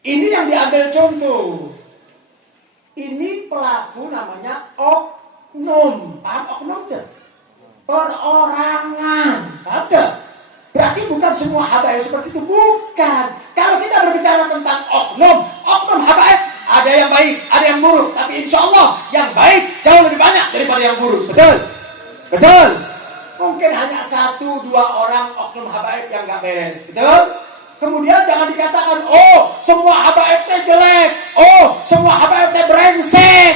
Ini yang diambil contoh. Ini pelaku namanya oknum. Paham oknum tuh? Perorangan. Paham tuh? Berarti bukan semua habaib seperti itu. Bukan. Kalau kita berbicara tentang oknum habaib, ada yang baik, ada yang buruk. Tapi insya Allah yang baik jauh lebih banyak daripada yang buruk. Betul? Betul? Mungkin hanya 1-2 orang oknum habaib yang gak beres. Betul? Kemudian jangan dikatakan, oh semua habaib teh jelek, oh semua habaib teh brengsek.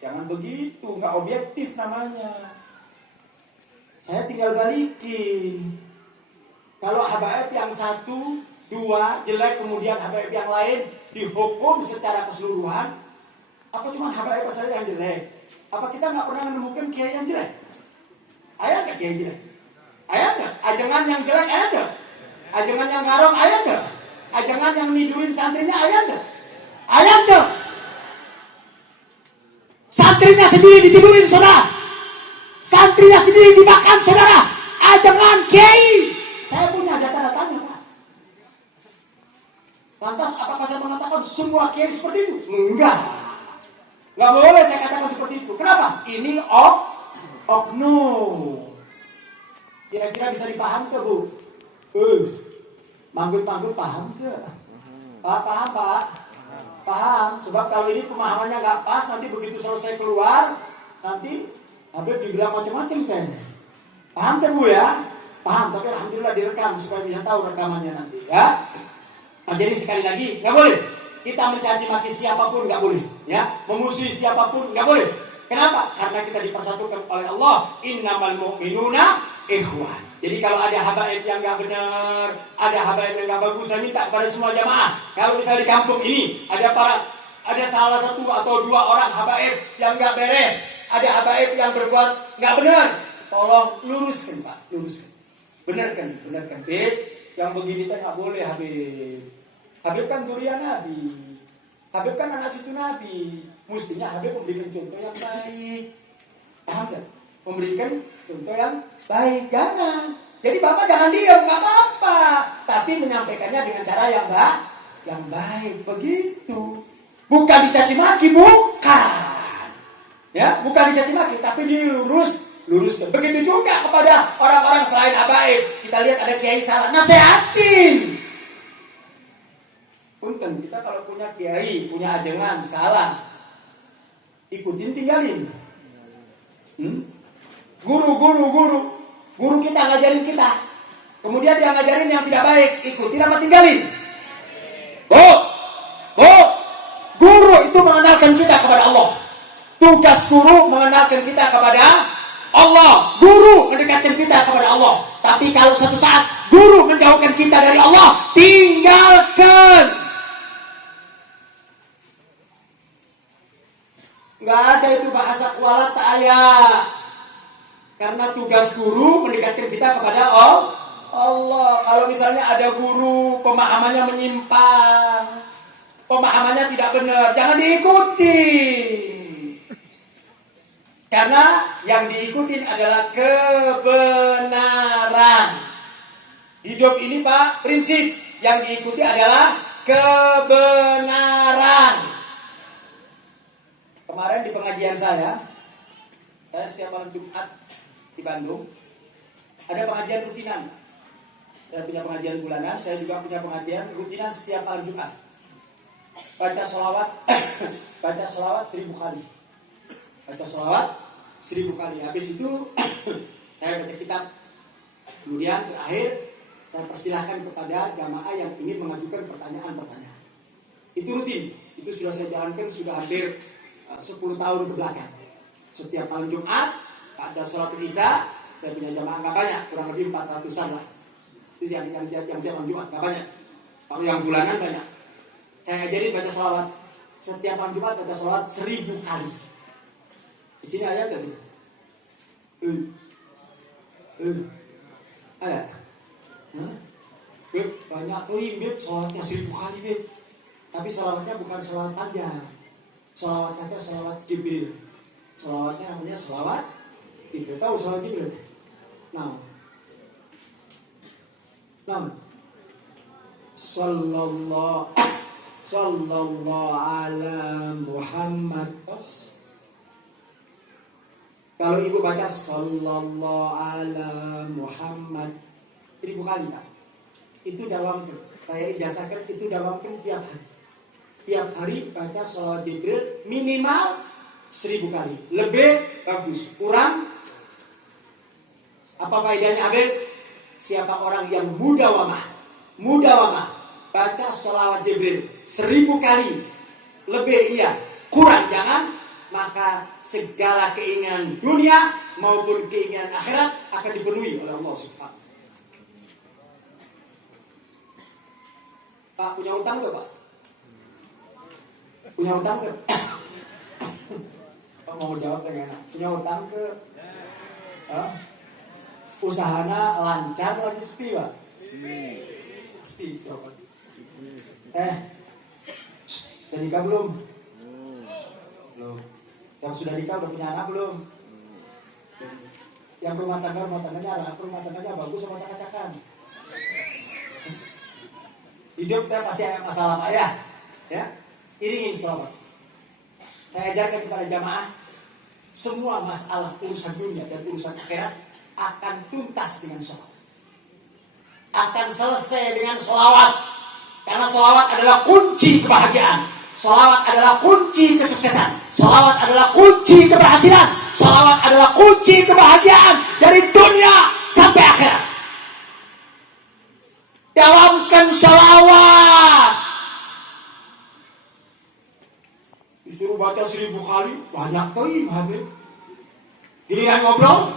Jangan begitu, gak objektif namanya. Saya tinggal balikin. Kalau habaib yang 1-2 jelek, kemudian habaib yang lain dihukum secara keseluruhan, apa cuma habaib saja yang jelek? Apa kita nggak pernah menemukan kiai yang jelek? Ada nggak kiai jelek? Ada nggak? Ajengan yang jelek ada nggak? Ajengan yang garong ada nggak? Ajengan yang nidurin santrinya ada nggak? Ada nggak? Santrinya sendiri ditidurin saudara, santrinya sendiri dimakan saudara. Ajengan kiai, saya punya data-datanya Pak. Lantas apakah saya mengatakan semua kiai seperti itu? Enggak. Enggak boleh saya katakan seperti itu. Kenapa? Ini oknum. Kira-kira bisa dipaham ke Bu? Manggut-manggut paham ke? Paham Pak? Paham. Sebab kalau ini pemahamannya nggak pas, nanti begitu selesai keluar, nanti Habib dibilang macam-macam teh. Paham teh Bu ya? Paham. Tapi alhamdulillah direkam supaya bisa tahu rekamannya nanti ya. Nah, jadi sekali lagi, nggak boleh kita mencaci maki siapapun, nggak boleh, ya, memusuhi siapapun, nggak boleh. Kenapa? Karena kita dipersatukan oleh Allah. Innamal mu'minuna ikhwan. Jadi kalau ada habaib yang nggak benar, ada habaib yang nggak bagus, saya minta kepada semua jamaah. Kalau misalnya di kampung ini ada salah 1 atau 2 orang habaib yang nggak beres, ada habaib yang berbuat nggak benar, tolong luruskan Pak, luruskan, benarkan, Beb. Yang begini teh nggak boleh Habib. Habib kan durian Nabi. Habib kan anak cucu Nabi. Mestinya Habib memberikan contoh yang baik. Paham gak? Memberikan contoh yang baik. Jangan. Jadi Bapak jangan diam, nggak apa-apa. Tapi menyampaikannya dengan cara yang baik. Begitu. Bukan dicaci maki, bukan. Ya, bukan dicaci maki, tapi luruskan. Begitu juga kepada orang-orang selain habaib. Kita lihat ada kiai salah, nasehatin. Punten, kita kalau punya kiai, punya ajengan salah, ikutin, tinggalin. Guru kita ngajarin kita, kemudian dia ngajarin yang tidak baik, ikutin apa tinggalin? Guru itu mengenalkan kita kepada Allah. Tugas guru mengenalkan kita kepada Allah. Guru mendekatkan kita kepada Allah. Tapi kalau satu saat guru menjauhkan kita dari Allah, tinggalkan. Nggak ada itu bahasa kualat ayat. Karena tugas guru mendekatkan kita kepada Allah. Kalau misalnya ada guru pemahamannya menyimpang, pemahamannya tidak benar, jangan diikuti. Karena yang diikutin adalah kebenaran. Hidup ini Pak, prinsip yang diikuti adalah kebenaran. Kemarin di pengajian saya setiap malam Jumat di Bandung, ada pengajian rutinan. Saya punya pengajian bulanan, saya juga punya pengajian rutinan setiap malam Jumat. Baca sholawat 1000 kali. Baca sholawat 1000 kali. Habis itu saya baca kitab. Kemudian terakhir saya persilahkan kepada jamaah yang ingin mengajukan pertanyaan-pertanyaan. Itu rutin. Itu sudah saya jalankan sudah hampir 10 tahun ke belakang. Setiap malam Jumat pada sholat Isya, saya punya jamaah nggak banyak, kurang lebih 400-an lah. Itu yang malam Jumat nggak banyak. Kalau yang bulanan banyak. Saya ajarin baca sholawat. Setiap malam Jumat baca sholawat 1000 kali. Di sini ayat tadi. Ayat. Beb, banyak tuh Beb, sholawatnya 1000 kali Beb. Tapi sholawatnya bukan sholawat panjang. Sholawatnya sholawat Jibril. Sholawatnya namanya sholawat Jibril. Tahu sholawat Jibril? Nah. Sallallahu ala Muhammad. Kalau ibu baca sallallahu ala Muhammad 1000 kali Pak. Itu dawamkan. Saya ijazahkan itu dawamkan tiap hari. Tiap hari baca sholawat Jibril minimal 1000 kali. Lebih bagus. Kurang apa faedahnya Habib? Siapa orang yang mudawamah baca sholawat Jibril 1000 kali, lebih iya, kurang jangan, maka segala keinginan dunia maupun keinginan akhirat akan dipenuhi oleh Allah Subhanahu. Pak, punya utang gak Pak? Punya utang ke? Pak mau jawab dengan enak. Punya utang ke? Usahanya lancar lagi sepi Pak? Pasti jawab. Sudah nikah belum? Belum. Yang sudah nikah udah punya anak belum? Yang rumah tangganya bagus sama cakak-cakan. Hidup kita pasti ada masalah Pak ya. Iringin selawat. Saya ajarkan kepada jamaah, semua masalah urusan dunia dan urusan akhirat akan tuntas dengan selawat. Akan selesai dengan selawat. Karena selawat adalah kunci kebahagiaan. Selawat adalah kunci kesuksesan. Selawat adalah kunci keberhasilan. Selawat adalah kunci kebahagiaan dari dunia sampai akhirat. Dawamkan selawat. Disuruh baca 1000 kali, banyak tuh Habib. Giliran ngobrol,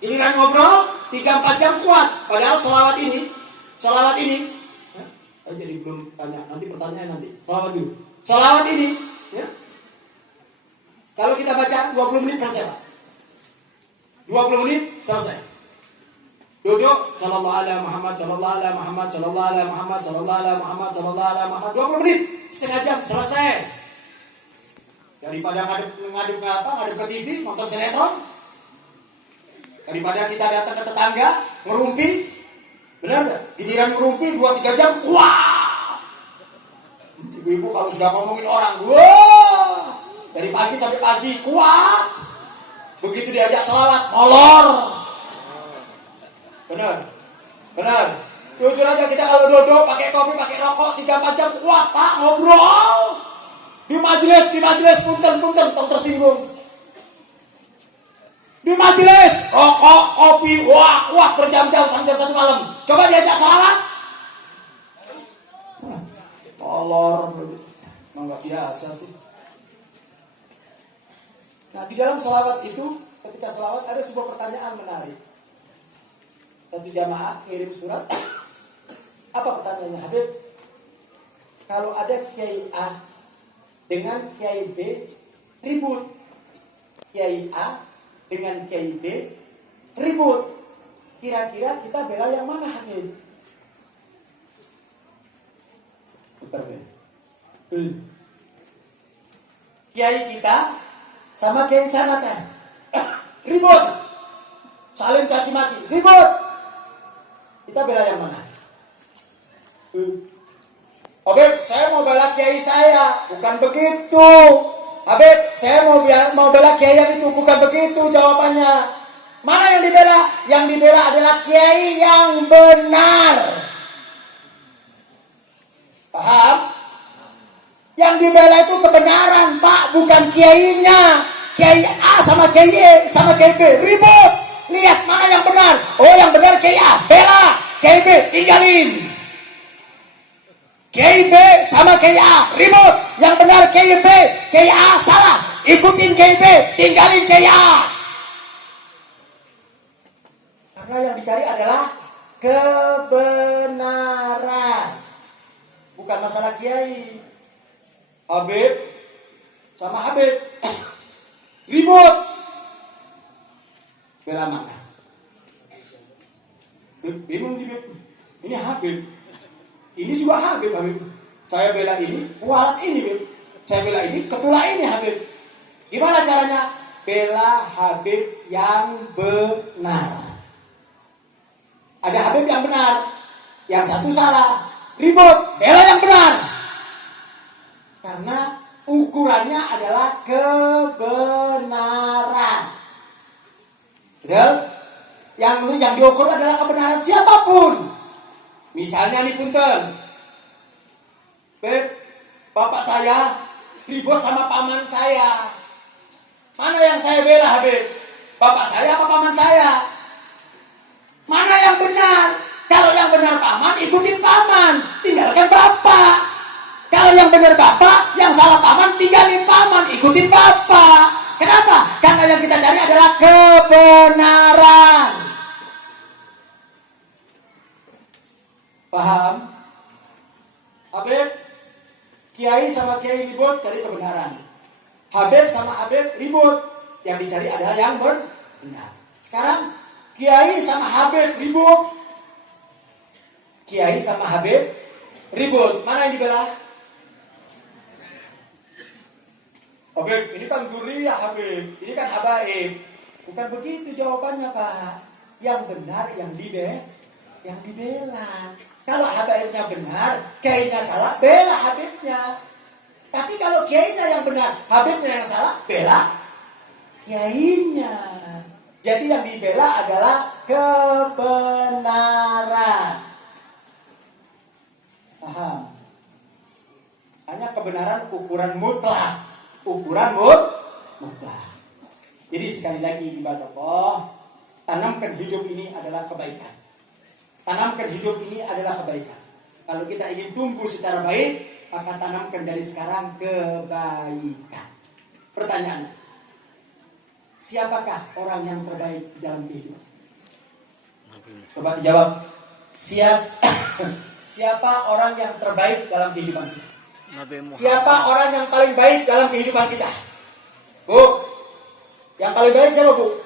giliran ngobrol 3-4 jam kuat. Padahal selawat ini, jadi belum tanya, nanti pertanyaan nanti. Selawat dulu. Selawat ini, ya. Kalau kita baca 20 menit selesai Pak. 20 menit selesai. Duduk, sallallahu alaihi Muhammad, sallallahu alaihi Muhammad, sallallahu alaihi Muhammad, sallallahu alaihi Muhammad, sallallahu alaihi Muhammad, 20 menit, setengah jam, selesai. Daripada ngadep ke TV, nonton sinetron. Daripada kita datang ke tetangga, ngerumpi. Benar gak? Giliran ngerumpi 2-3 jam, wah. Ibu-ibu kalau sudah ngomongin orang, wah. Dari pagi sampai pagi, kuat. Begitu diajak selawat, molor. Benar. Jujur aja kita kalau duduk, pakai kopi, pakai rokok, 3-4 jam, kuat Pak, ngobrol. Di majelis, punten, tong tersinggung. Di majelis, rokok, kopi, wah, kuat berjam-jam sampai jam 1 malam. Coba diajak selawat. Molor. Emang gak biasa sih. Nah, di dalam selawat itu, ketika selawat ada sebuah pertanyaan menarik. Satu jamaah kirim surat. Apa pertanyaannya, Habib? Kalau ada Kiai A dengan Kiai B ribut, Kiai A dengan Kiai B ribut, kira-kira kita bela yang mana, Habib? Putar Ben. Kiai kita sama Kiai sana kan ribut, saling caci maki, ribut. Kita bela yang mana? Habib, saya mau bela Kiai saya, bukan begitu. Habib, saya mau bela Kiai yang itu, bukan begitu jawabannya. Mana yang dibela? Yang dibela adalah Kiai yang benar. Paham? Yang dibela itu kebenaran, Pak, bukan kiainya. Kiai A sama Kiai E sama Kiai B ribut. Lihat mana yang benar. Oh, yang benar Kiai A, bela. Kiai B tinggalin. Kiai B sama Kiai A ribut. Yang benar Kiai B, Kiai A salah. Ikutin Kiai B, tinggalin Kiai A. Karena yang dicari adalah kebenaran. Bukan masalah Kiai. Habib sama Habib ribut. Bela mana? Bingung di Habib. Ini Habib. Ini juga Habib. Saya bela ini, kualat ini, Habib. Saya bela ini, ketula ini, Habib. Gimana caranya? Bela Habib yang benar. Ada Habib yang benar, yang satu salah. Ribut, bela yang benar. Karena ukurannya adalah kebenaran. Betul? Yang diukur adalah kebenaran siapapun. Misalnya nih punten, Beb, bapak saya ribut sama paman saya. Mana yang saya bela, Habib? Bapak saya apa paman saya? Mana yang benar? Kalau yang benar paman, ikutin paman, tinggalkan bapak. Kalau yang benar bapak, yang salah paman, tinggalin paman, ikutin bapak. Kenapa? Karena yang kita cari adalah kebenaran. Paham? Habib, Kiai sama Kiai ribut cari kebenaran. Habib sama Habib ribut, yang dicari adalah yang benar. Sekarang Kiai sama Habib ribut. Kiai sama Habib ribut. Mana yang dibela? Habib, ini kan duriya Habib. Ini kan habaib. Bukan begitu jawabannya, Pak. Yang benar yang dibela. Kalau habaibnya benar, kiainya salah, bela habibnya. Tapi kalau kiainya yang benar, habibnya yang salah, bela kiainya. Jadi yang dibela adalah kebenaran. Paham? Hanya kebenaran ukuran mutlak. Ukuran mutlak. Jadi sekali lagi ibadah Allah, tanamkan hidup ini adalah kebaikan. Tanamkan hidup ini adalah kebaikan. Kalau kita ingin tumbuh secara baik, maka tanamkan dari sekarang kebaikan. Pertanyaannya, siapakah orang yang terbaik dalam kehidupan? Coba dijawab. Siapa orang yang terbaik dalam kehidupan kita? Siapa orang yang paling baik dalam kehidupan kita? Bu, yang paling baik siapa, Bu?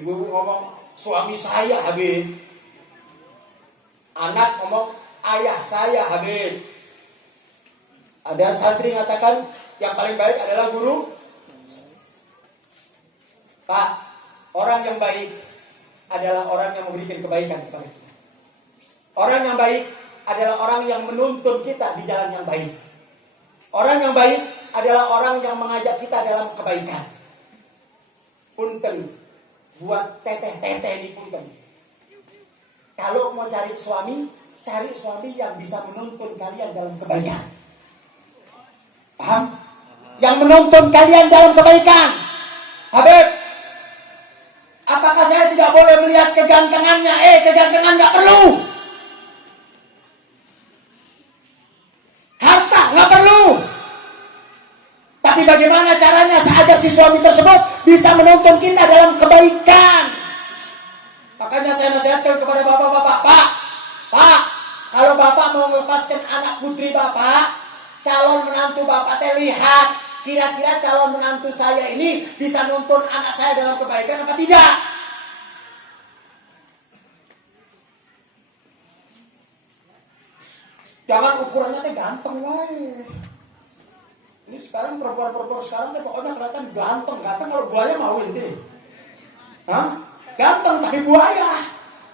Ibu ngomong suami saya Habib. Anak ngomong ayah saya Habib. Ada santri mengatakan yang paling baik adalah guru. Pak, orang yang baik adalah orang yang memberikan kebaikan kepada kita. Orang yang baik adalah orang yang menuntun kita di jalan yang baik. Orang yang baik adalah orang yang mengajak kita dalam kebaikan. Punten, buat teteh-teteh di punten. Kalau mau cari suami yang bisa menuntun kalian dalam kebaikan. Paham? Yang menuntun kalian dalam kebaikan. Habib, apakah saya tidak boleh melihat kegantengannya? Kegantengan gak perlu. Harta gak perlu. Tapi bagaimana caranya agar si suami tersebut bisa menuntun kita dalam kebaikan? Makanya saya nasihatkan kepada bapak-bapak, Pak, kalau bapak mau melepaskan anak putri bapak, calon menantu bapak teh lihat, kira-kira calon menantu saya ini bisa nuntun anak saya dalam kebaikan apa tidak? Jangan ukurannya teh ganteng wae. Ini sekarang perempuan-perempuan sekarang teh pokoknya kelihatan ganteng kalau buaya mau ini. Ganteng tapi buaya.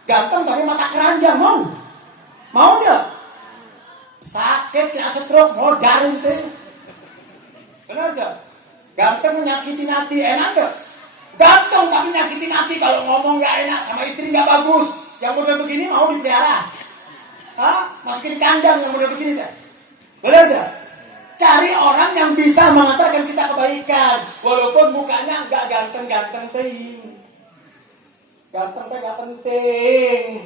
Ganteng tapi mata keranjang mau. Mau tidak? Sakit kena stroke mau darin teh. Benar tidak? Ganteng menyakitin hati enak tidak? Ganteng tapi nyakitin hati, kalau ngomong gak enak sama istri gak bagus. Yang model begini mau dipelihara. Masukin kandang yang model begini tak? Benar tidak? Cari orang yang bisa mengantarkan kita kebaikan, walaupun mukanya gak ganteng-ganteng teh. Ganteng teh gak penting.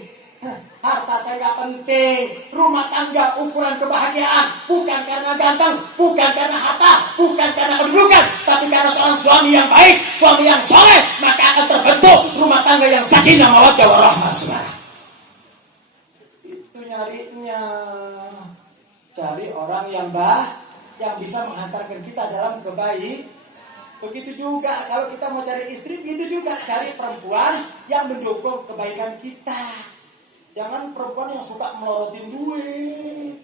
Harta teh gak penting. Rumah tangga ukuran kebahagiaan bukan karena ganteng, bukan karena harta, bukan karena kedudukan, tapi karena seorang suami yang baik, suami yang soleh, maka akan terbentuk rumah tangga yang sakinah mawaddah warahmah. Saudara, itu nyarinya. Cari orang yang bisa menghantarkan kita dalam kebaikan. Begitu juga kalau kita mau cari istri, begitu juga cari perempuan yang mendukung kebaikan kita. Jangan perempuan yang suka melorotin duit.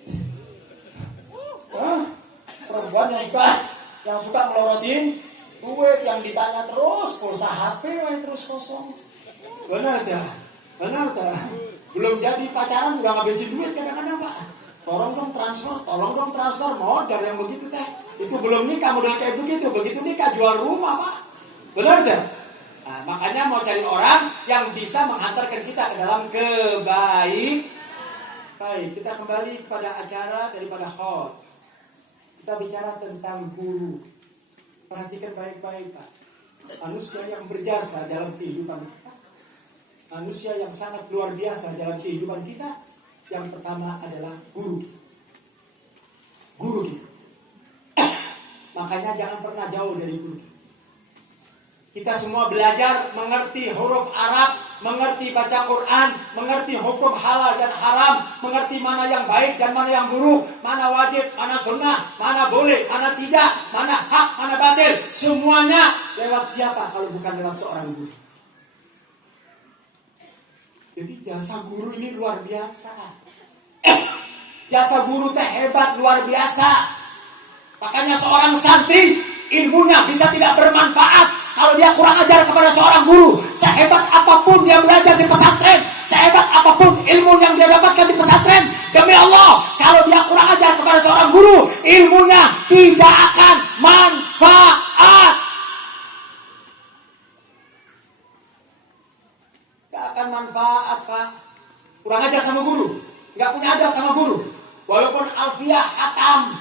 Perempuan yang suka melorotin duit, yang ditanya terus, pulsa HP terus kosong. Benar dah. Belum jadi pacaran udah ngabisin duit kadang-kadang, Pak. Tolong dong transfer modal yang begitu teh. Itu belum nikah modal kayak begitu. Begitu nikah jual rumah, Pak. Benar dah. Nah, makanya mau cari orang yang bisa menghantarkan kita ke dalam kebaikan. Baik, kita kembali kepada acara daripada khot. Kita bicara tentang guru. Perhatikan baik-baik, Pak. Manusia yang berjasa dalam kehidupan kita. Manusia yang sangat luar biasa dalam kehidupan kita. Yang pertama adalah guru. Guru kita. Makanya jangan pernah jauh dari guru. Kita semua belajar mengerti huruf Arab, mengerti baca Quran, mengerti hukum halal dan haram, mengerti mana yang baik dan mana yang buruk, mana wajib, mana sunnah, mana boleh, mana tidak, mana hak, mana batil. Semuanya lewat siapa kalau bukan lewat seorang guru? Jadi jasa guru ini luar biasa. Jasa guru teh hebat, luar biasa. Makanya seorang santri ilmunya bisa tidak bermanfaat kalau dia kurang ajar kepada seorang guru. Sehebat apapun dia belajar di pesantren, sehebat apapun ilmu yang dia dapatkan di pesantren, demi Allah, kalau dia kurang ajar kepada seorang guru, ilmunya tidak akan manfaat. Tidak akan manfaat, Pak. Kurang ajar sama guru, nggak punya adab sama guru. Walaupun alfiyah hatam,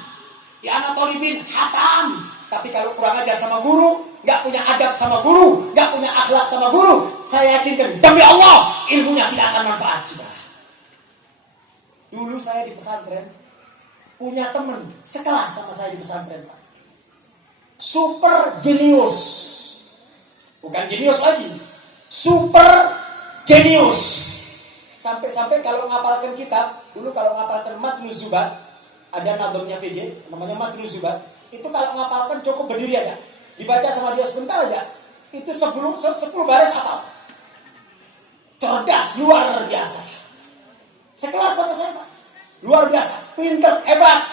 di Anatoli bin hatam, tapi kalau kurang ajar sama guru, nggak punya adab sama guru, nggak punya akhlak sama guru, saya yakinkan demi Allah ilmunya tidak akan manfaat, saudara. Dulu saya di pesantren punya teman sekelas sama saya di pesantren, Pak. Super jenius, bukan jenius lagi, super jenius. Sampai-sampai kalau ngapalkan kitab, dulu kalau ngapalkan Matnu Zubat, ada nadamnya VG, namanya Matnu Zubat. Itu kalau ngapalkan cukup berdiri aja, dibaca sama dia sebentar aja, itu 10 baris hafal. cerdas, luar biasa. Sekelas sama saya Pak. Luar biasa, pinter, hebat.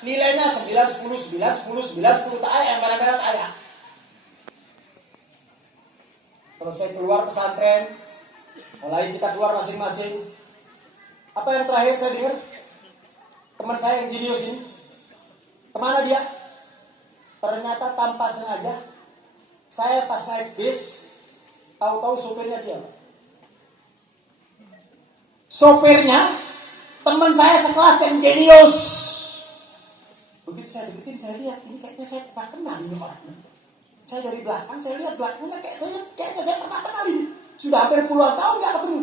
Nilainya 9, 10, 9, 10, 9, 10 tak ayah, yang merah-merah tak ayah. Terus saya keluar pesantren, mulai kita keluar masing-masing. Apa yang terakhir saya dengar? Teman saya yang jenius ini, kemana dia? Ternyata tanpa sengaja, saya pas naik bis, tahu-tahu sopirnya dia. Sopirnya teman saya sekelas yang jenius. Begitu saya deketin, saya lihat ini kayaknya saya pernah kenal ini orang. Saya dari belakang, saya lihat belakangnya kayaknya saya pernah kenal ini. Sudah hampir puluhan tahun nggak ketemu.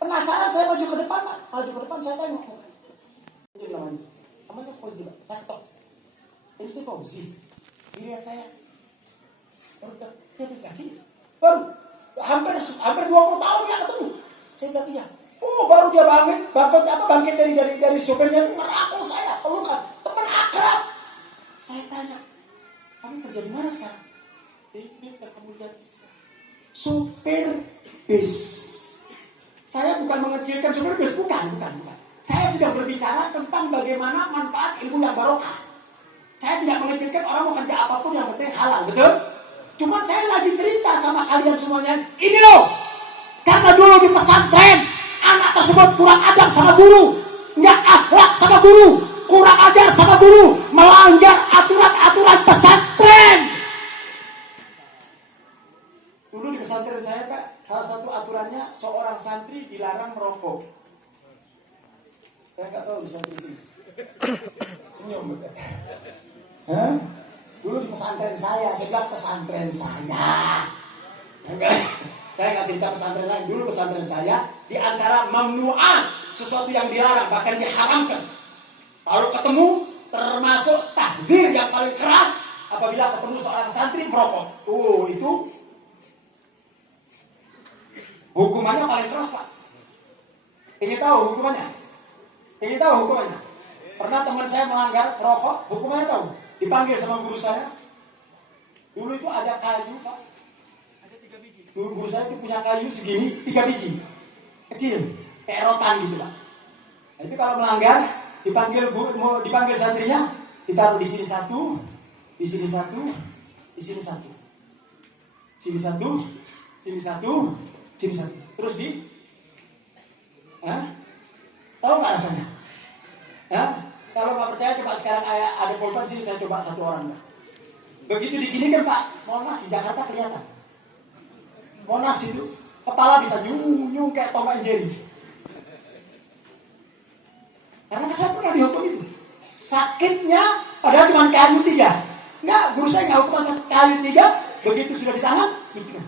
Penasaran saya maju ke depan, Pak. Maju ke depan saya tanya, ini namanya Fauzi, Pak. Saya ketok. Ini Fauzi. Dilihat saya. Dia bisa gini. Baru hampir 20 tahun nggak ketemu. Saya bilang iya. Oh, baru dia bangkit dari sopirnya itu merangkul saya, pelukan, teman akrab. Saya tanya, kamu kerja di mana sekarang? Ini kamu lihat supir bis. Saya bukan mengecilkan supir bis, bukan. Saya sedang berbicara tentang bagaimana manfaat ilmu yang barokah. Saya tidak mengecilkan orang mau kerja apapun yang penting halal, betul? Cuma saya lagi cerita sama kalian semuanya, ini loh, karena dulu di pesantren anak tersebut kurang adab sama guru, nggak akhlak sama guru, kurang ajar sama guru, melanggar aturan-aturan pesantren. Dulu di pesantren saya Pak, salah satu aturannya seorang santri dilarang merokok. Saya nggak tahu di santri sini. Senyum betul. Hah? Dulu di pesantren saya bilang pesantren saya. Saya nggak cerita pesantren lain. Dulu pesantren saya di antara mamnu'ah, sesuatu yang dilarang bahkan diharamkan. Kalau ketemu termasuk tahdzir yang paling keras apabila ketemu seorang santri merokok. Oh, itu hukumannya paling keras, Pak. Ingin tahu hukumannya? Pernah teman saya melanggar merokok, hukumannya tahu? Dipanggil sama guru saya. Dulu itu ada kayu, Pak. Guru saya itu punya kayu segini, 3 biji. Kecil, kayak rotan gitu, Pak. Nah, itu kalau melanggar, dipanggil santrinya, ditaruh di sini satu, di sini satu, di sini satu. Sini satu, sini satu, sini satu. Terus tahu nggak rasanya? Kalau nggak percaya coba sekarang ada pulpen sini, saya coba satu orang. Begitu diginikan Pak, Monas di Jakarta kelihatan. Monas itu kepala bisa nyung kayak Tom and Jerry. Karena saya pernah dihukum itu. Sakitnya padahal cuma kayu 3. Enggak, guru saya nggak hukum kayu 3. Begitu sudah di tangan, gitu.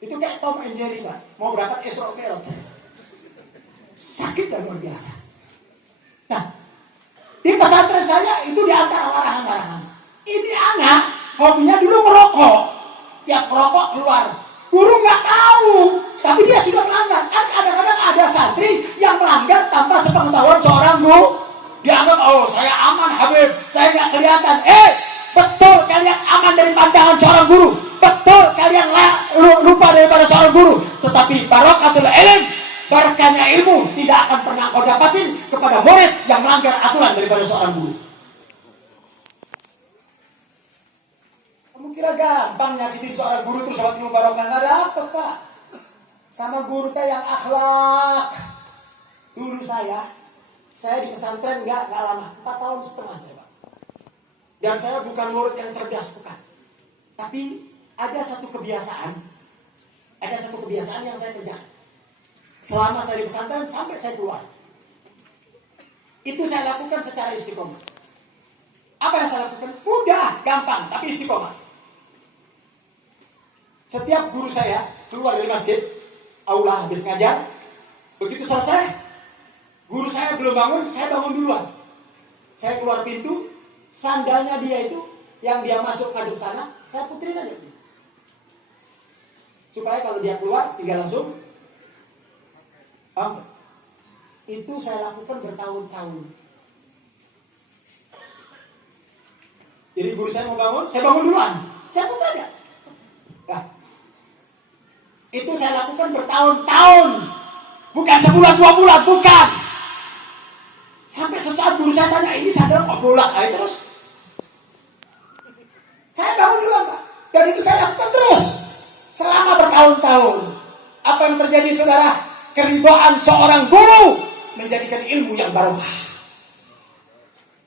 Itu kayak Tom and Jerry Pak. Mau berangkat Isra Mi'raj. Sakit dan luar biasa. Nah, di pesantren saya itu di antara larangan-larangan. Ini anak hobinya dulu merokok. Tiap merokok keluar. Guru nggak tahu, tapi dia sudah melanggar. Kan kadang-kadang ada santri yang melanggar tanpa sepengetahuan seorang guru. Dianggap, oh saya aman Habib, saya nggak kelihatan. Betul kalian aman dari pandangan seorang guru. Betul kalian lupa daripada seorang guru. Tetapi barakatul ilm, barakahnya ilmu tidak akan pernah kau dapatin kepada murid yang melanggar aturan daripada seorang guru. Kamu kira gampang nyakitin seorang guru terus dapat ilmu barokah? Nggak dapet Pak. Sama guru teh yang akhlak. Dulu saya di pesantren nggak lama, 4 tahun setengah saya Pak. Dan saya bukan murid yang cerdas, bukan. Tapi ada satu kebiasaan yang saya kerjakan. Selama saya di pesantren sampai saya keluar. Itu saya lakukan secara istiqomah. Apa yang saya lakukan? Mudah, gampang, tapi istiqomah. Setiap guru saya keluar dari masjid, aula habis ngajar, begitu selesai, guru saya belum bangun, saya bangun duluan. Saya keluar pintu, sandalnya dia itu, yang dia masuk ngadep sana, saya puterin aja. Supaya kalau dia keluar, tinggal langsung. Itu saya lakukan bertahun-tahun. Jadi guru saya mau bangun, saya bangun duluan. Saya putar aja. Nah, Itu saya lakukan bertahun-tahun. Bukan sebulan, 2 bulan, bukan. Sampai sesaat guru saya tanya, ini sadar kok bolak-balik terus. Saya bangun dulu Pak. Dan itu saya lakukan terus. Selama bertahun-tahun. Apa yang terjadi saudara? Keridhaan seorang guru menjadikan ilmu yang barokah.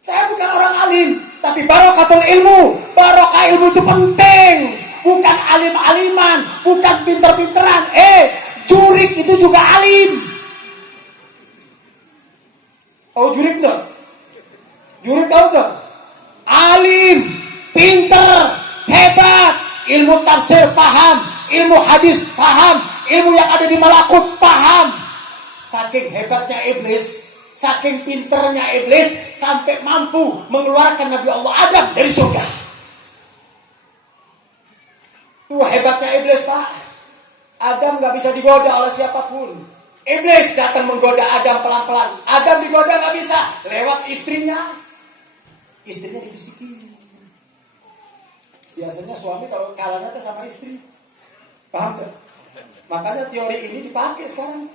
Saya bukan orang alim, tapi barokatul ilmu. Barokah ilmu itu penting. Bukan alim-aliman, bukan pinter-pinteran. Jurik itu juga alim. Oh jurik tuh? Jurik tahu tuh? Alim, pinter, hebat. Ilmu tafsir paham, ilmu hadis paham, ilmu yang ada di malakut paham. Saking hebatnya iblis, saking pinternya iblis, sampai mampu mengeluarkan Nabi Allah Adam dari surga. Itu hebatnya iblis Pak. Adam gak bisa digoda oleh siapapun. Iblis datang menggoda Adam pelan-pelan. Adam digoda gak bisa, lewat istrinya. Istrinya dibisikin. Biasanya suami kalau kalahnya sama istri, paham gak? Makanya teori ini dipakai sekarang.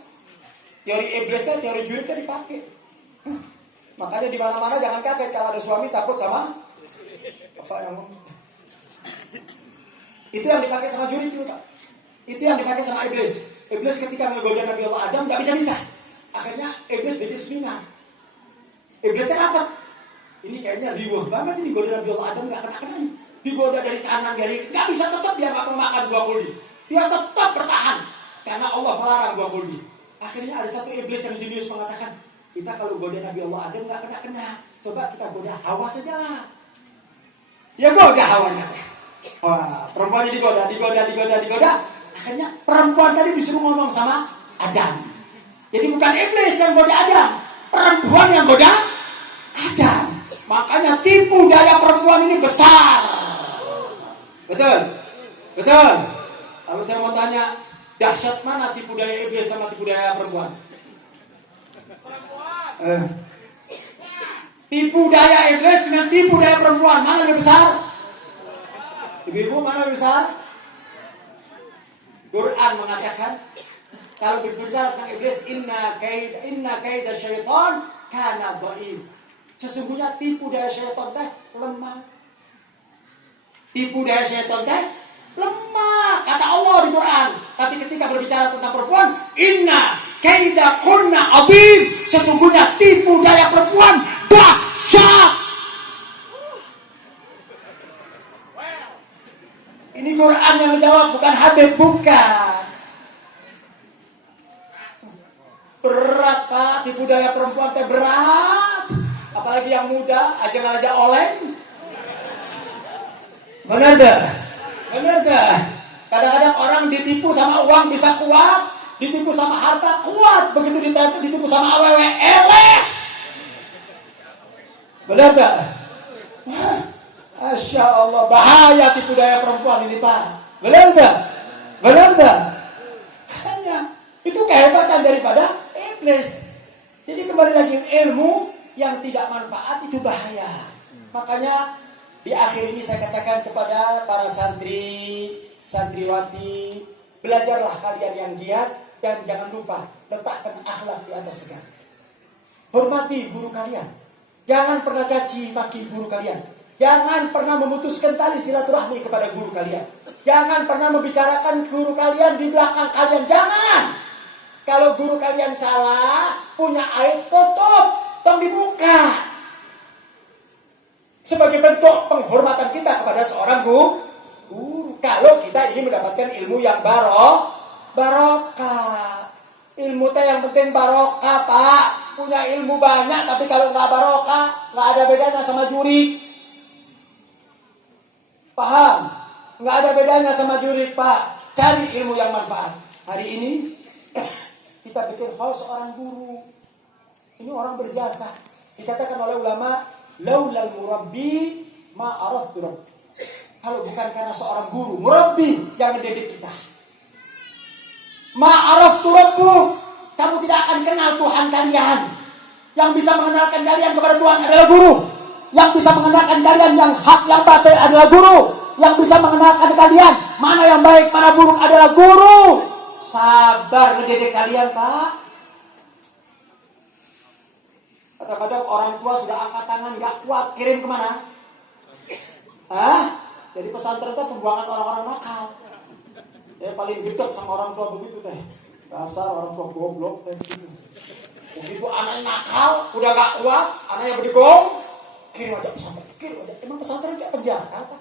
Teori iblisnya, teori juriknya dipakai. Makanya di mana-mana jangan kaget kalau ada suami takut sama apa yang itu yang dipakai sama jurik itu Pak. Itu yang dipakai sama iblis. Iblis ketika menggoda Nabi Allah Adam nggak bisa. Akhirnya iblis bikin seminar. Iblisnya rapat. Ini kayaknya riuh banget ini goda Nabi Allah Adam nggak kena nih. Digoda dari kanan dari nggak bisa, tetap dia nggak mau makan buah kuldi. Dia tetap bertahan karena Allah melarang buah kuldi. Akhirnya ada satu iblis yang jenius mengatakan, kita kalau goda Nabi Allah Adam nggak kena. Coba kita goda Hawa saja lah. Ya goda Hawanya. Wah, perempuannya digoda. Akhirnya perempuan tadi disuruh ngomong sama Adam. Jadi bukan iblis yang goda Adam, perempuan yang goda Adam. Makanya tipu daya perempuan ini besar. Betul. Lalu saya mau tanya, dahsyat mana tipu daya iblis sama tipu daya perempuan? Tipu daya iblis dengan tipu daya perempuan, mana lebih besar? Ibu-ibu, mana lebih besar? Quran mengatakan, kalau berbicara tentang iblis, inna kaida syaitan kana dhaif. Sesungguhnya tipu daya syaitan teh lemah. Tipu daya syaitan teh lemah, kata Allah di Quran. Tapi ketika berbicara tentang perempuan, inna kaida kunna adhim. Sesungguhnya tipu daya perempuan dahsyat. Ini Quran yang menjawab, bukan Habib, bukan. Berat Pak, tipu daya perempuan teh berat. Apalagi yang muda, aja oleng. Benar dah. Kadang-kadang orang ditipu sama uang bisa kuat, ditipu sama harta kuat, begitu ditipu sama awewe eleh. Benar dah. Masya Allah, bahaya tipu daya perempuan ini Pak. Benar tak? Hanya itu kehebatan daripada iblis. Jadi kembali lagi, ilmu yang tidak manfaat itu bahaya. Makanya di akhir ini saya katakan kepada para santriwati, belajarlah kalian yang giat dan jangan lupa letakkan akhlak di atas segala. Hormati guru kalian. Jangan pernah caci maki guru kalian. Jangan pernah memutuskan tali silaturahmi kepada guru kalian. Jangan pernah membicarakan guru kalian di belakang kalian. Jangan. Kalau guru kalian salah, punya aib, tutup, tong dibuka. Sebagai bentuk penghormatan kita kepada seorang guru. Kalau kita ingin mendapatkan ilmu yang barokah. Ilmu teh yang penting barokah Pak. Punya ilmu banyak, tapi kalau nggak barokah, nggak ada bedanya sama juri. Paham? Nggak ada bedanya sama juri Pak. Cari ilmu yang manfaat. Hari ini kita bikin hal seorang guru. Ini orang berjasa. Dikatakan oleh ulama, laulal murabbi ma araftu rabb. Kalau bukan karena seorang guru, murabbi yang mendidik kita. Ma araftu rabbu, kamu tidak akan kenal Tuhan kalian. Yang bisa mengenalkan kalian kepada Tuhan adalah guru. Yang bisa mengenalkan kalian yang hak yang batil adalah guru. Yang bisa mengenalkan kalian mana yang baik mana buruk adalah guru. sabar ngedidik kalian, Pak. Kadang-kadang orang tua sudah angkat tangan, nggak kuat, kirim kemana? Jadi pesantren itu pembuangan orang-orang nakal. Paling gedek sama orang tua begitu teh. Dasar orang tua goblok teh. Begitu anaknya nakal, udah gak kuat, anaknya berdegong, kirim aja pesantren, kirim aja. Emang pesantren kayak penjara apa?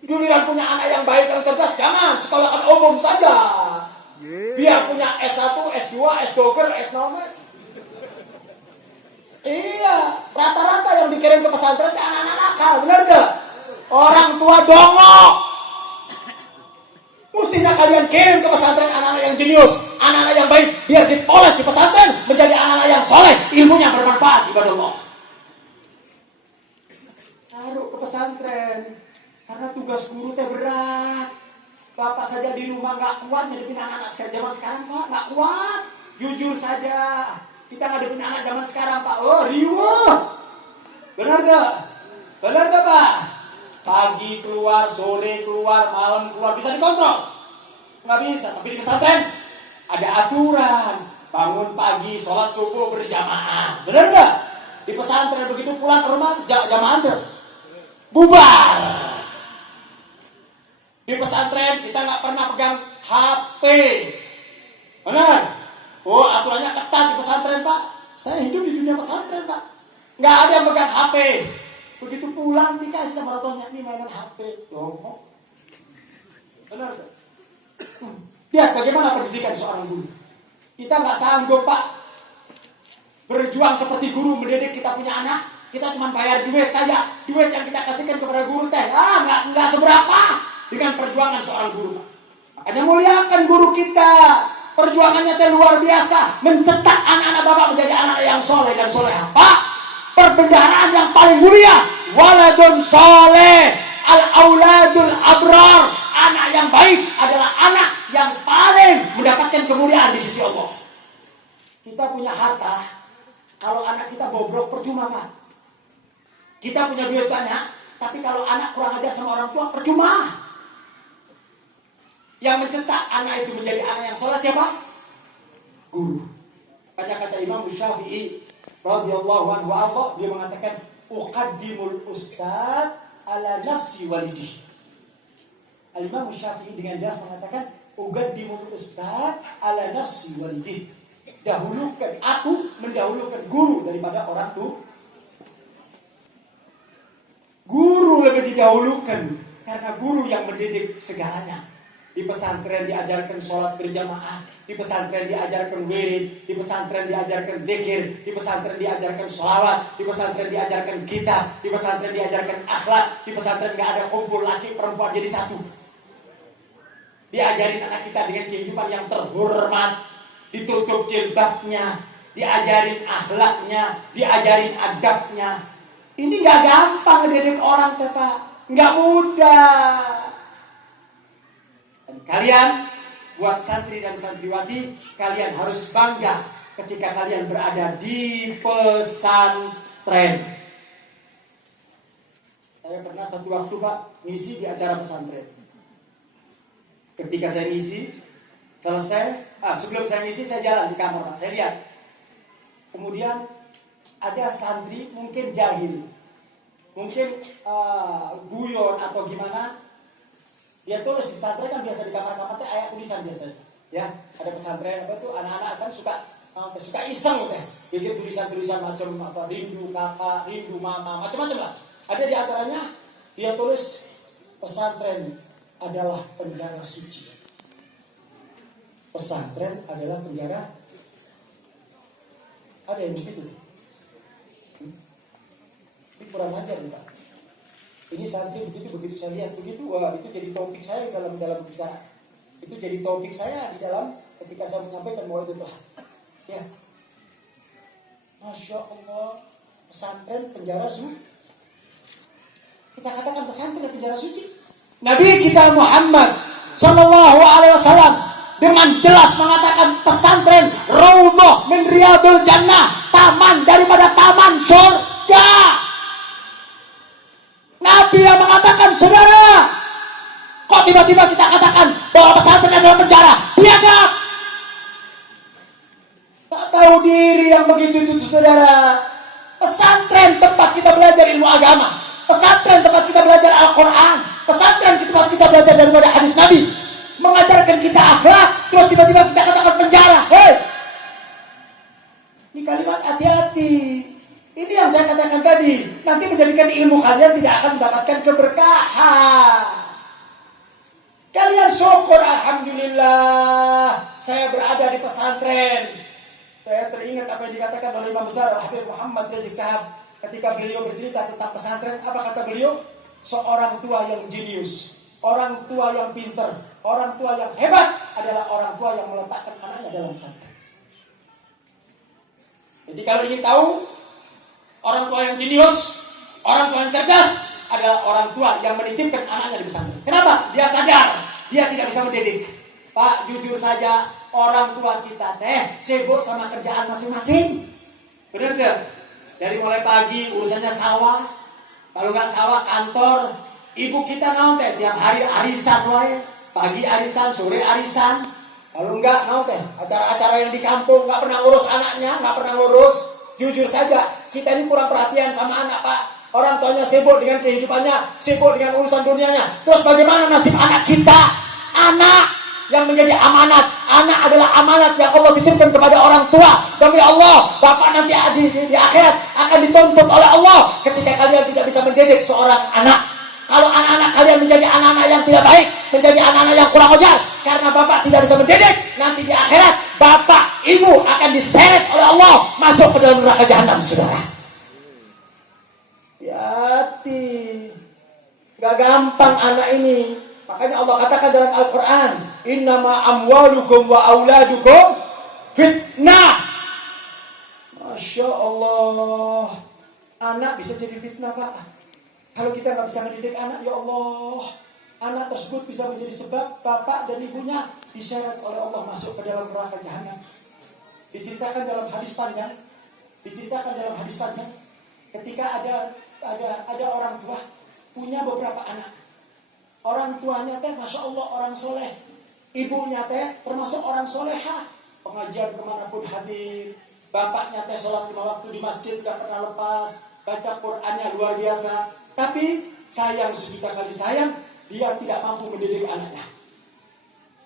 Giliran punya anak yang baik, yang cerdas, jangan sekolahkan umum saja. Biar punya S1, S2, S2, S0. Iya, rata-rata yang dikirim ke pesantren itu anak-anak nakal, benar gak? Orang tua dongok. Mestinya kalian kirim ke pesantren anak-anak yang jenius, anak-anak yang baik, biar dipoles di pesantren menjadi anak-anak yang soleh, ilmunya bermanfaat ibadah Allah. Taruh ke pesantren, karena tugas guru teh berat. Bapak saja di rumah nggak kuat ngadepin anak-anak zaman sekarang, Pak, nggak kuat. Jujur saja, kita ngadepin anak zaman sekarang, Pak. Oh, riuh. Benar gak? Benar gak, Pak? Pagi keluar, sore keluar, malam keluar, bisa dikontrol? Nggak bisa, tapi di pesantren ada aturan. Bangun pagi, sholat subuh berjamaah. Benar nggak? Di pesantren begitu pulang ke rumah, jamaah aja. Bubar. Di pesantren kita nggak pernah pegang HP. Benar? Oh, aturannya ketat di pesantren, Pak. Saya hidup di dunia pesantren, Pak. Nggak ada yang pegang HP. Begitu pulang dikasih sama orang tuanya, ini mainan HP. Dongkok. Benar gak? Lihat bagaimana pendidikan seorang guru. Kita nggak sanggup, Pak, berjuang seperti guru mendidik kita punya anak. Kita cuma bayar duit saja. Duit yang kita kasihkan kepada guru teh, nggak seberapa dengan perjuangan seorang guru. Makanya muliakan guru kita. Perjuangannya teh luar biasa, mencetak anak-anak Bapak menjadi anak yang soleh dan solehah. Pak, perbendaharaan yang paling mulia, waladun soleh, al-auladul abrar. Anak yang baik adalah anak yang paling mendapatkan kemuliaan di sisi Allah. Kita punya harta, kalau anak kita bobrok percuma, Pak. Kita punya duit banyak, tapi kalau anak kurang ajar sama orang tua percuma. Yang mencetak anak itu menjadi anak yang soleh siapa? Guru. Kata Imam Syafi'i radhiyallahu anhu Allah, dia mengatakan uqaddimul ustad ala nafsi walidi. Al-Imam Syafi'i dengan jelas mengatakan uqaddimul ustad ala nafsi walidi. Dahulukan, aku mendahulukan guru daripada orang tua. Guru lebih didahulukan karena guru yang mendidik segalanya. Di pesantren diajarkan sholat berjamaah, di pesantren diajarkan wirid, di pesantren diajarkan dzikir, di pesantren diajarkan sholawat, di pesantren diajarkan kitab, di pesantren diajarkan akhlak, di pesantren gak ada kumpul laki perempuan jadi satu. Diajarin anak kita dengan kehidupan yang terhormat, ditutup jilbabnya, diajarin akhlaknya, diajarin adabnya. Ini gak gampang ngedidik orang, Pak, gak mudah. Kalian buat santri dan santriwati, kalian harus bangga ketika kalian berada di pesantren. Saya pernah satu waktu, Pak, ngisi di acara pesantren. Ketika saya ngisi, selesai, sebelum saya ngisi saya jalan di kamar, Pak. Saya lihat. Kemudian ada santri mungkin jahil, mungkin guyon atau gimana. Dia tulis di pesantren kan biasa di kamar-kamar teh ayat tulisan biasanya. Ya, ada pesantren apa tuh anak-anak kan suka iseng teh. Bikin tulisan-tulisan macam apa rindu kakak, rindu mama, macam-macam lah. Ada di antaranya dia tulis pesantren adalah penjara suci. Pesantren adalah penjara. Ada yang begitu. Ini kurang ajar nih, Pak. Ini santri begitu saya lihat begitu, wah itu jadi topik saya dalam bicara. Itu jadi topik saya di dalam ketika saya menyampaikan bahwa itu telah. Ya, Masya Allah, pesantren penjara suci. Kita katakan pesantren penjara suci. Nabi kita Muhammad Sallallahu Alaihi Wasallam dengan jelas mengatakan pesantren raudhah min riyadul jannah, taman daripada taman surga. Nabi yang mengatakan, saudara, kok tiba-tiba kita katakan bahwa pesantren adalah penjara? Biadab. iri yang begitu itu saudara. Pesantren tempat kita belajar ilmu agama, pesantren tempat kita belajar Al-Quran, pesantren tempat kita belajar daripada hadis Nabi, mengajarkan kita akhlak, terus tiba-tiba kita katakan penjara. Hei, ini kalimat hati-hati. Ini yang saya katakan tadi, nanti menjadikan ilmu kalian tidak akan mendapatkan keberkahan. Kalian syukur, alhamdulillah, saya berada di pesantren. Saya teringat apa yang dikatakan oleh Imam Besar Al-Habib Muhammad Rizik Syihab ketika beliau bercerita tentang pesantren. Apa kata beliau? Seorang tua yang jenius, orang tua yang pinter, orang tua yang hebat adalah orang tua yang meletakkan anaknya dalam pesantren. Jadi kalau ingin tahu orang tua yang jenius, orang tua yang cerdas adalah orang tua yang menitipkan anaknya di pesantren. Kenapa? Dia sadar dia tidak bisa mendidik. Pak, jujur saja, orang tua kita sibuk sama kerjaan masing-masing. Benar gak? Dari mulai pagi urusannya sawah, kalau nggak sawah kantor. Ibu kita naon tiap hari arisan wae, pagi arisan, sore arisan. Kalau nggak naon acara-acara yang di kampung, nggak pernah ngurus anaknya, nggak pernah ngurus. Jujur saja, kita ini kurang perhatian sama anak, Pak. Orang tuanya sibuk dengan kehidupannya, sibuk dengan urusan dunianya. Terus bagaimana nasib anak kita? Anak yang menjadi amanat. Anak adalah amanat yang Allah titipkan kepada orang tua. Demi Allah, Bapak nanti di akhirat akan dituntut oleh Allah ketika kalian tidak bisa mendidik seorang anak. Kalau anak-anak kalian menjadi anak-anak yang tidak baik, menjadi anak-anak yang kurang ajar, karena Bapak tidak bisa mendidik, nanti di akhirat Bapak, Ibu akan diseret oleh Allah masuk ke dalam neraka jahanam, saudara. Hati, gak gampang anak ini. Makanya Allah katakan dalam Al-Quran, innama amwalukum wa auladukum fitnah. Masya Allah, anak bisa jadi fitnah, Pak. Kalau kita nggak bisa mendidik anak, ya Allah, anak tersebut bisa menjadi sebab bapak dan ibunya diseret oleh Allah masuk ke dalam neraka jahanam. Diceritakan dalam hadis panjang, ketika ada orang tua punya beberapa anak. Orang tuanya masya Allah orang soleh, ibunya termasuk orang soleha, pengajian kemanapun hadir, bapaknya sholat 5 waktu di masjid gak pernah lepas, baca Qurannya luar biasa. Tapi sayang, sejuta kali sayang, dia tidak mampu mendidik anaknya.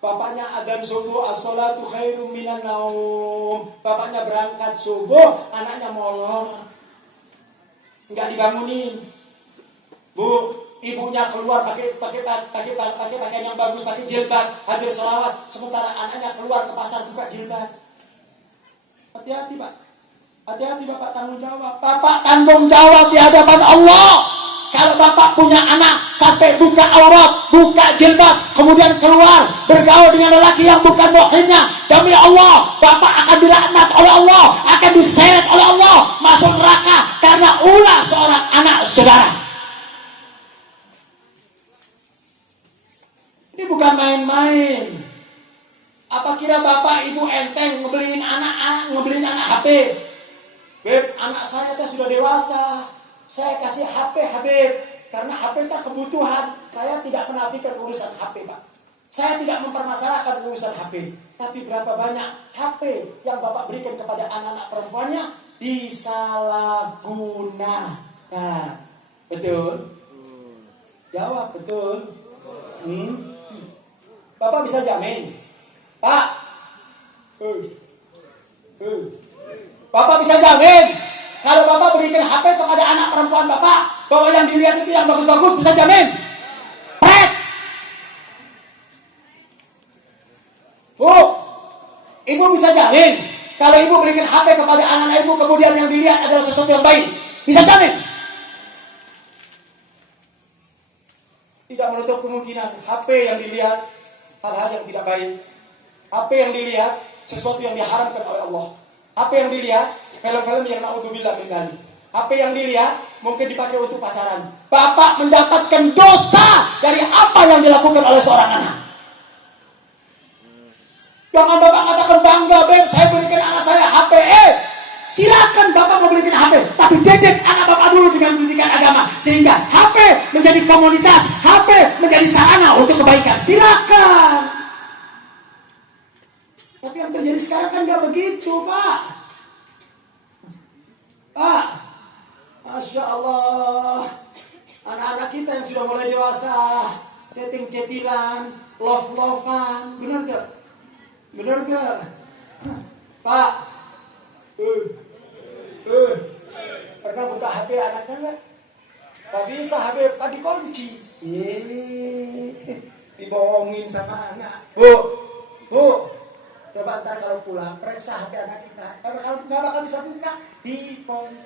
Bapaknya adzan subuh, as-sholatu khairum minan naum. Bapaknya berangkat subuh, anaknya molor, nggak dibangunin. Bu, ibunya keluar pakai pakaian yang bagus, pakai jilbab, hadir sholawat, sementara anaknya keluar ke pasar buka jilbab. Hati-hati, Pak. Hati-hati, Bapak tanggung jawab. Bapak tanggung jawab di hadapan Allah. Kalau Bapak punya anak sampai buka aurat, buka jilbab, kemudian keluar bergaul dengan lelaki yang bukan muhrimnya, demi Allah, Bapak akan dilaknat oleh Allah, akan diseret oleh Allah masuk neraka karena ulah seorang anak, saudara. Ini bukan main-main. Apa kira Bapak Ibu enteng ngebeliin anak HP? Beb, anak saya sudah dewasa. Saya kasih HP, Habib, karena HP itu kebutuhan. Saya tidak menafikan urusan HP, Pak. Saya tidak mempermasalahkan urusan HP. Tapi berapa banyak HP yang Bapak berikan kepada anak-anak perempuannya disalahgunakan. Betul? Jawab, betul? Bapak bisa jamin? Pak? Bapak bisa jamin? Kalau Bapak berikan HP kepada anak perempuan Bapak, bahwa yang dilihat itu yang bagus-bagus, bisa jamin? Bu, Ibu bisa jamin? Kalau Ibu berikan HP kepada anak-anak Ibu, kemudian yang dilihat adalah sesuatu yang baik, bisa jamin? Tidak menutup kemungkinan HP yang dilihat hal-hal yang tidak baik. HP yang dilihat sesuatu yang diharamkan oleh Allah. HP yang dilihat film-film yang naudzubillah min dzalik. HP yang dilihat mungkin dipakai untuk pacaran. Bapak mendapatkan dosa dari apa yang dilakukan oleh seorang anak. Jangan Bapak katakan bangga, Beb, saya belikan anak saya HP. Silakan Bapak mau belikan HP, tapi didik anak Bapak dulu dengan pendidikan agama, sehingga HP menjadi komunitas, HP menjadi sarana untuk kebaikan. Silakan. Tapi yang terjadi sekarang kan nggak begitu, Pak. Pak, Masya Allah, anak-anak kita yang sudah mulai dewasa, chatting-chattingan, love-lovean, benar gak? Benar gak? Pak, pernah buka HP anaknya gak? Gak bisa, HP kan dikunci. Dibohongin sama anak. Bu, coba ntar kalau pulang periksa HP anak kita. Kalau nggak bakal bisa buka, dikunci.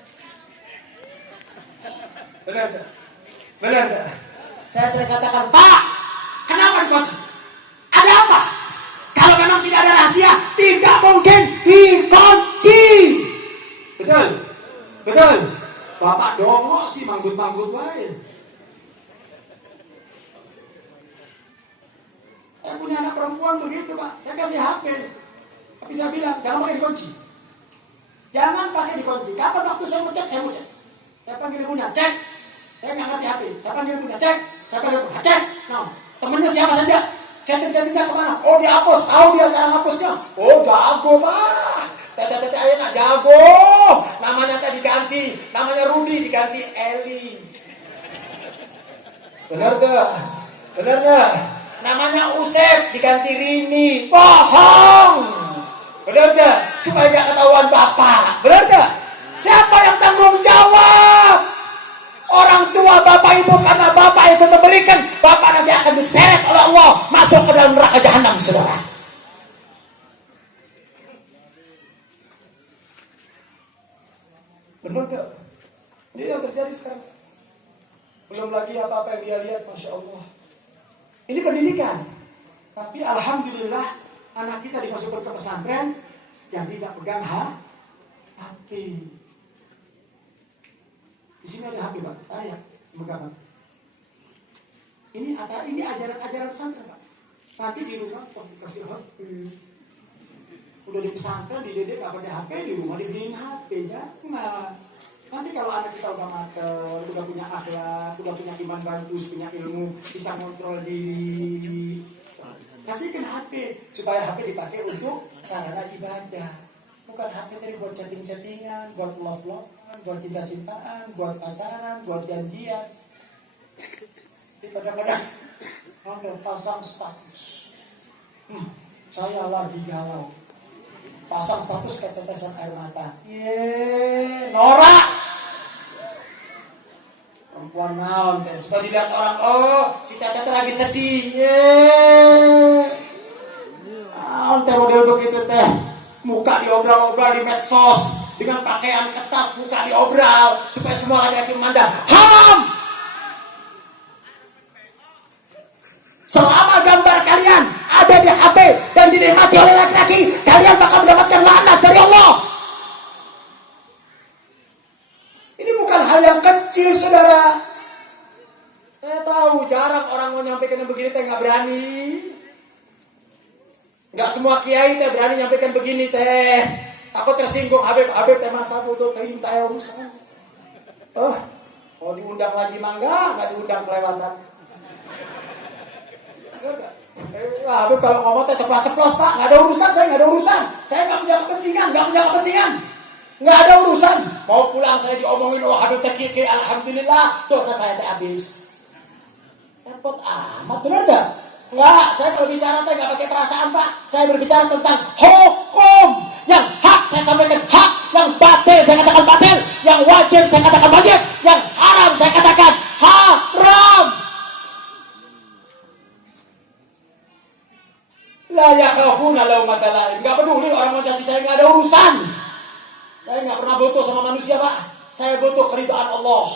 Benar nggak? Saya sering katakan, Pak, kenapa dikunci? Ada apa? Kalau memang tidak ada rahasia, tidak mungkin dikunci. Betul. Bapak dongok sih, manggut-manggut wae. Saya punya anak perempuan begitu, Pak. Saya kasih HP. Tapi saya bilang, jangan pakai dikunci. Jangan pakai dikunci. Kapan waktu saya mau cek, saya mau cek. Saya panggil ibunya, cek. Saya nggak ngerti HP. Saya panggil ibunya, cek. Saya panggil ibunya, cek. Nah, temennya siapa saja? Chatting-chattingnya kemana? Oh, dihapus. Tahu dia cara ngapusnya? Oh, jago, Pak. Tete ayah nak jago. Namanya tadi diganti. Namanya Rudi diganti Eli. Benar gak? Namanya Usep diganti Rini. Bohong. Benar gak? Supaya gak ketahuan bapak. Benar gak? Siapa yang tanggung jawab? Orang tua bapak ibu, karena bapak itu memberikan, bapak nanti akan diseret oleh Allah masuk ke dalam neraka jahanam, saudara. Benar gak? Ini yang terjadi sekarang. Belum lagi apa-apa yang dia lihat, Masya Allah. Ini pendidikan. Tapi alhamdulillah anak kita dimasukkan ke pesantren yang tidak pegang HP. Di sini ada HP, Pak. Ayah, pegang. Ini ajaran pesantren, Pak. Nanti di rumah dikasih HP. Udah di pesantren, di dedek gak pakai HP, di rumah dibeliin HP. Jangan. Nanti kalau anak kita udah mater, udah punya akhlak, udah punya iman bagus, punya ilmu, bisa kontrol diri, kasihkan HP supaya HP dipakai untuk sarana ibadah. Bukan HP tadi buat chatting-chattingan, buat love-lovean, buat cinta-cintaan, buat pacaran, buat janjian. Jadi kadang-kadang pasang status, saya lagi galau. Pasang status kayak tetesan air mata. Norak. Perempuan naon teh. Supaya dilihat orang, oh si Tete lagi sedih. Naon teh model begitu teh. Muka diobral-obral di medsos dengan pakaian ketat, muka diobral supaya semua laki-laki memandang. Haram. Selama gambar kalian ada di HP dan dinikmati oleh laki-laki, kalian bakal mendapatkan laknat dari Allah. Ini bukan hal yang kecil, saudara. Saya tahu jarang orang mau nyampaikan yang begini, teh nggak berani. Nggak semua kiai teh berani nyampaikan begini teh. Aku tersinggung, Habib teh masa bodoh teh minta urusan. Mau diundang lagi mangga, nggak diundang kelewatan. Habib kalau ngomong teh ceplos-ceplos, Pak, nggak ada urusan, saya nggak ada urusan, saya nggak punya kepentingan, nggak ada urusan. Mau pulang saya diomongin, oh Habib teh kiki, alhamdulillah dosa saya teh habis. Repot amat, benar gak? Nggak, saya kalau bicara teh nggak pakai perasaan, Pak. Saya berbicara tentang hukum. Yang hak saya sampaikan hak, yang batil saya katakan batil, yang wajib saya katakan wajib, yang haram saya katakan haram. La yakhafuna laumata laim. Enggak peduli orang mau caci saya, enggak ada urusan. Saya enggak pernah butuh sama manusia, Pak. Saya butuh keridhaan Allah.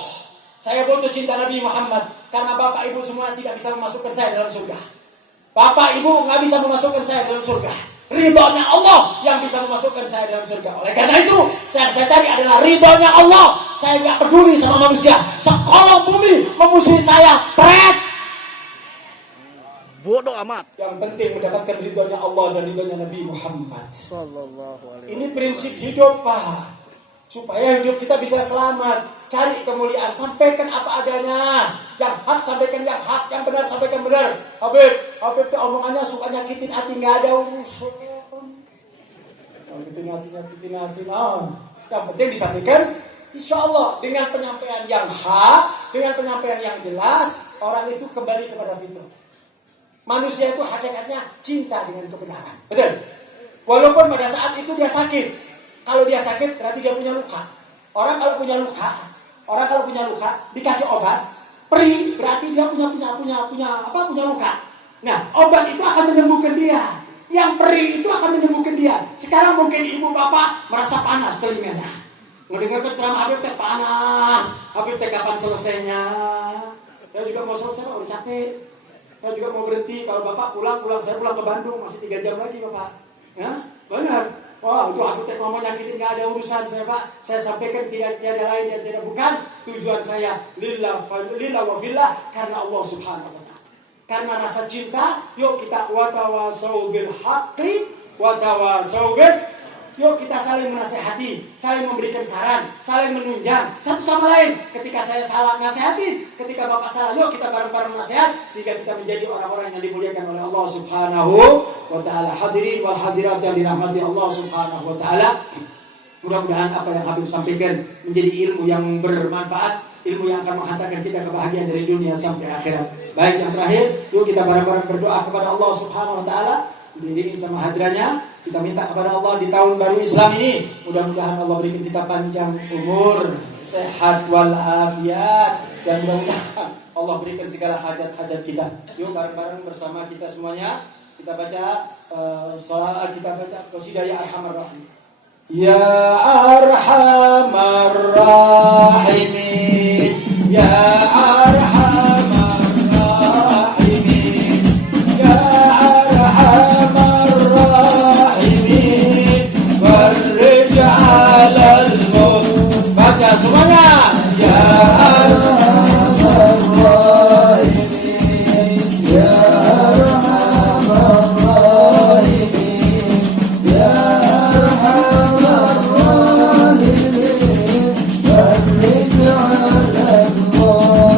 Saya butuh cinta Nabi Muhammad. Karena Bapak Ibu semua tidak bisa memasukkan saya dalam surga. Bapak Ibu enggak bisa memasukkan saya dalam surga. Ridhonya Allah yang bisa memasukkan saya dalam surga. Oleh karena itu, yang saya cari adalah ridhonya Allah. Saya enggak peduli sama manusia. Sekolong bumi memusuhi saya, pret. Bodoh amat. Yang penting mendapatkan ridhonya Allah dan ridhonya Nabi Muhammad. Ini prinsip hidup, Pak. Supaya hidup kita bisa selamat. Cari kemuliaan, sampaikan apa adanya. Yang hak sampaikan yang hak, yang benar sampaikan benar. Habib itu omongannya suka nyakitin hati, nggak ada urusan. Nyakitin hati. Yang penting disampaikan Insya Allah dengan penyampaian yang hak, dengan penyampaian yang jelas, orang itu kembali kepada fitrah. Manusia itu hakikatnya cinta dengan kebenaran. Betul? Walaupun pada saat itu dia sakit. Kalau dia sakit berarti dia punya luka. Orang kalau punya luka dikasih obat, perih berarti dia punya luka. Nah, obat itu akan menyembuhkan dia. Yang perih itu akan menyembuhkan dia. Sekarang mungkin ibu bapak merasa panas telinganya. Mendengar ceramah Habib teh panas. Habib teh kapan selesainya? Saya juga mau selesai Pak, udah capek. Saya juga mau berhenti. Kalau bapak pulang, saya pulang ke Bandung masih 3 jam lagi bapak. Ya, benar. Wah, itu Habib teh ngomong nyakitin, nggak ada urusan saya Pak. Saya sampaikan tidak ada lain dan tidak bukan tujuan saya lillah wa fillah karena Allah Subhanahu wa taala. Karena rasa cinta, yuk kita watawasau bil haqqi watawasau bis. Yuk kita saling menasehati, saling memberikan saran, saling menunjang satu sama lain. Ketika saya salah nasihati, ketika bapak salah, yuk kita bareng-bareng nasihat sehingga kita menjadi orang-orang yang dimuliakan oleh Allah Subhanahu wa taala. Hadirin wal hadirat yang dirahmati Allah Subhanahu wa taala. Mudah-mudahan apa yang Habib sampaikan menjadi ilmu yang bermanfaat, ilmu yang akan menghantarkan kita kebahagiaan dari dunia sampai akhirat. Baik, yang terakhir, yuk kita bareng-bareng berdoa kepada Allah Subhanahu wa taala. Diiringi sama hadranya, kita minta kepada Allah di tahun baru Islam ini, mudah-mudahan Allah berikan kita panjang umur, sehat walafiat, dan mudah-mudahan Allah berikan segala hajat-hajat kita. Yuk bareng-bareng bersama kita semuanya, kita baca sholawat, kita baca qasidah ya arhamar rahim. Ya arhamar rahimin, ya arhamar rahimin, ya arhamar rahimin, farij 'alal mu'min. Baca semuanya. Ya arhamar rahimin, ya arhamar rahimin, ya arhamar rahimin, farij 'alal mu'min.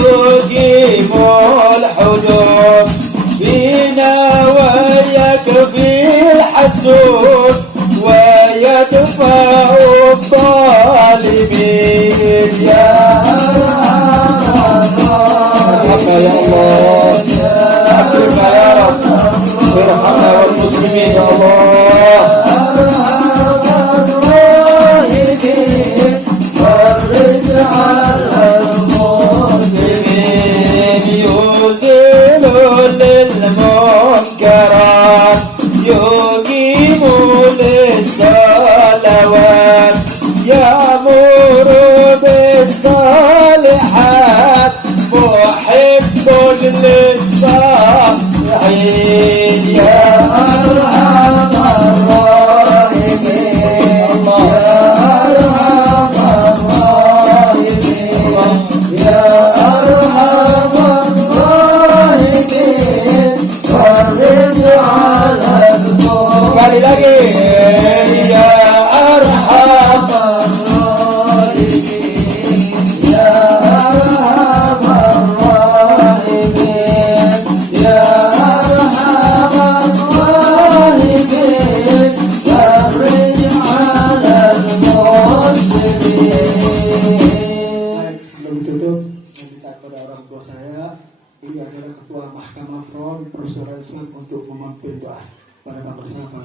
يقيم الحدود فينا ويكفي الحسود ويدفع الظالمين يا ارحمنا يا الله اكرمنا يا رب ارحمنا والمسلمين يا الله فرج على المسلمين يزيل للمنكرات يقيم للصلوات يأمر بالصالحات محب للصالحين يا أرحم الراحمين يا أرحم الراحمين يا أرحم الراحمين فرج على المسلمين sekali lagi ya أرحم الراحمين يا أرحم الراحمين يا أرحم الراحمين فرج على المسلمين. Baik, sebelum ditutup, saya minta kepada orang tua saya, ini adalah ketua Mahkamah Front Persaudaraan Islam untuk memimpin doa pada Pak Bersama.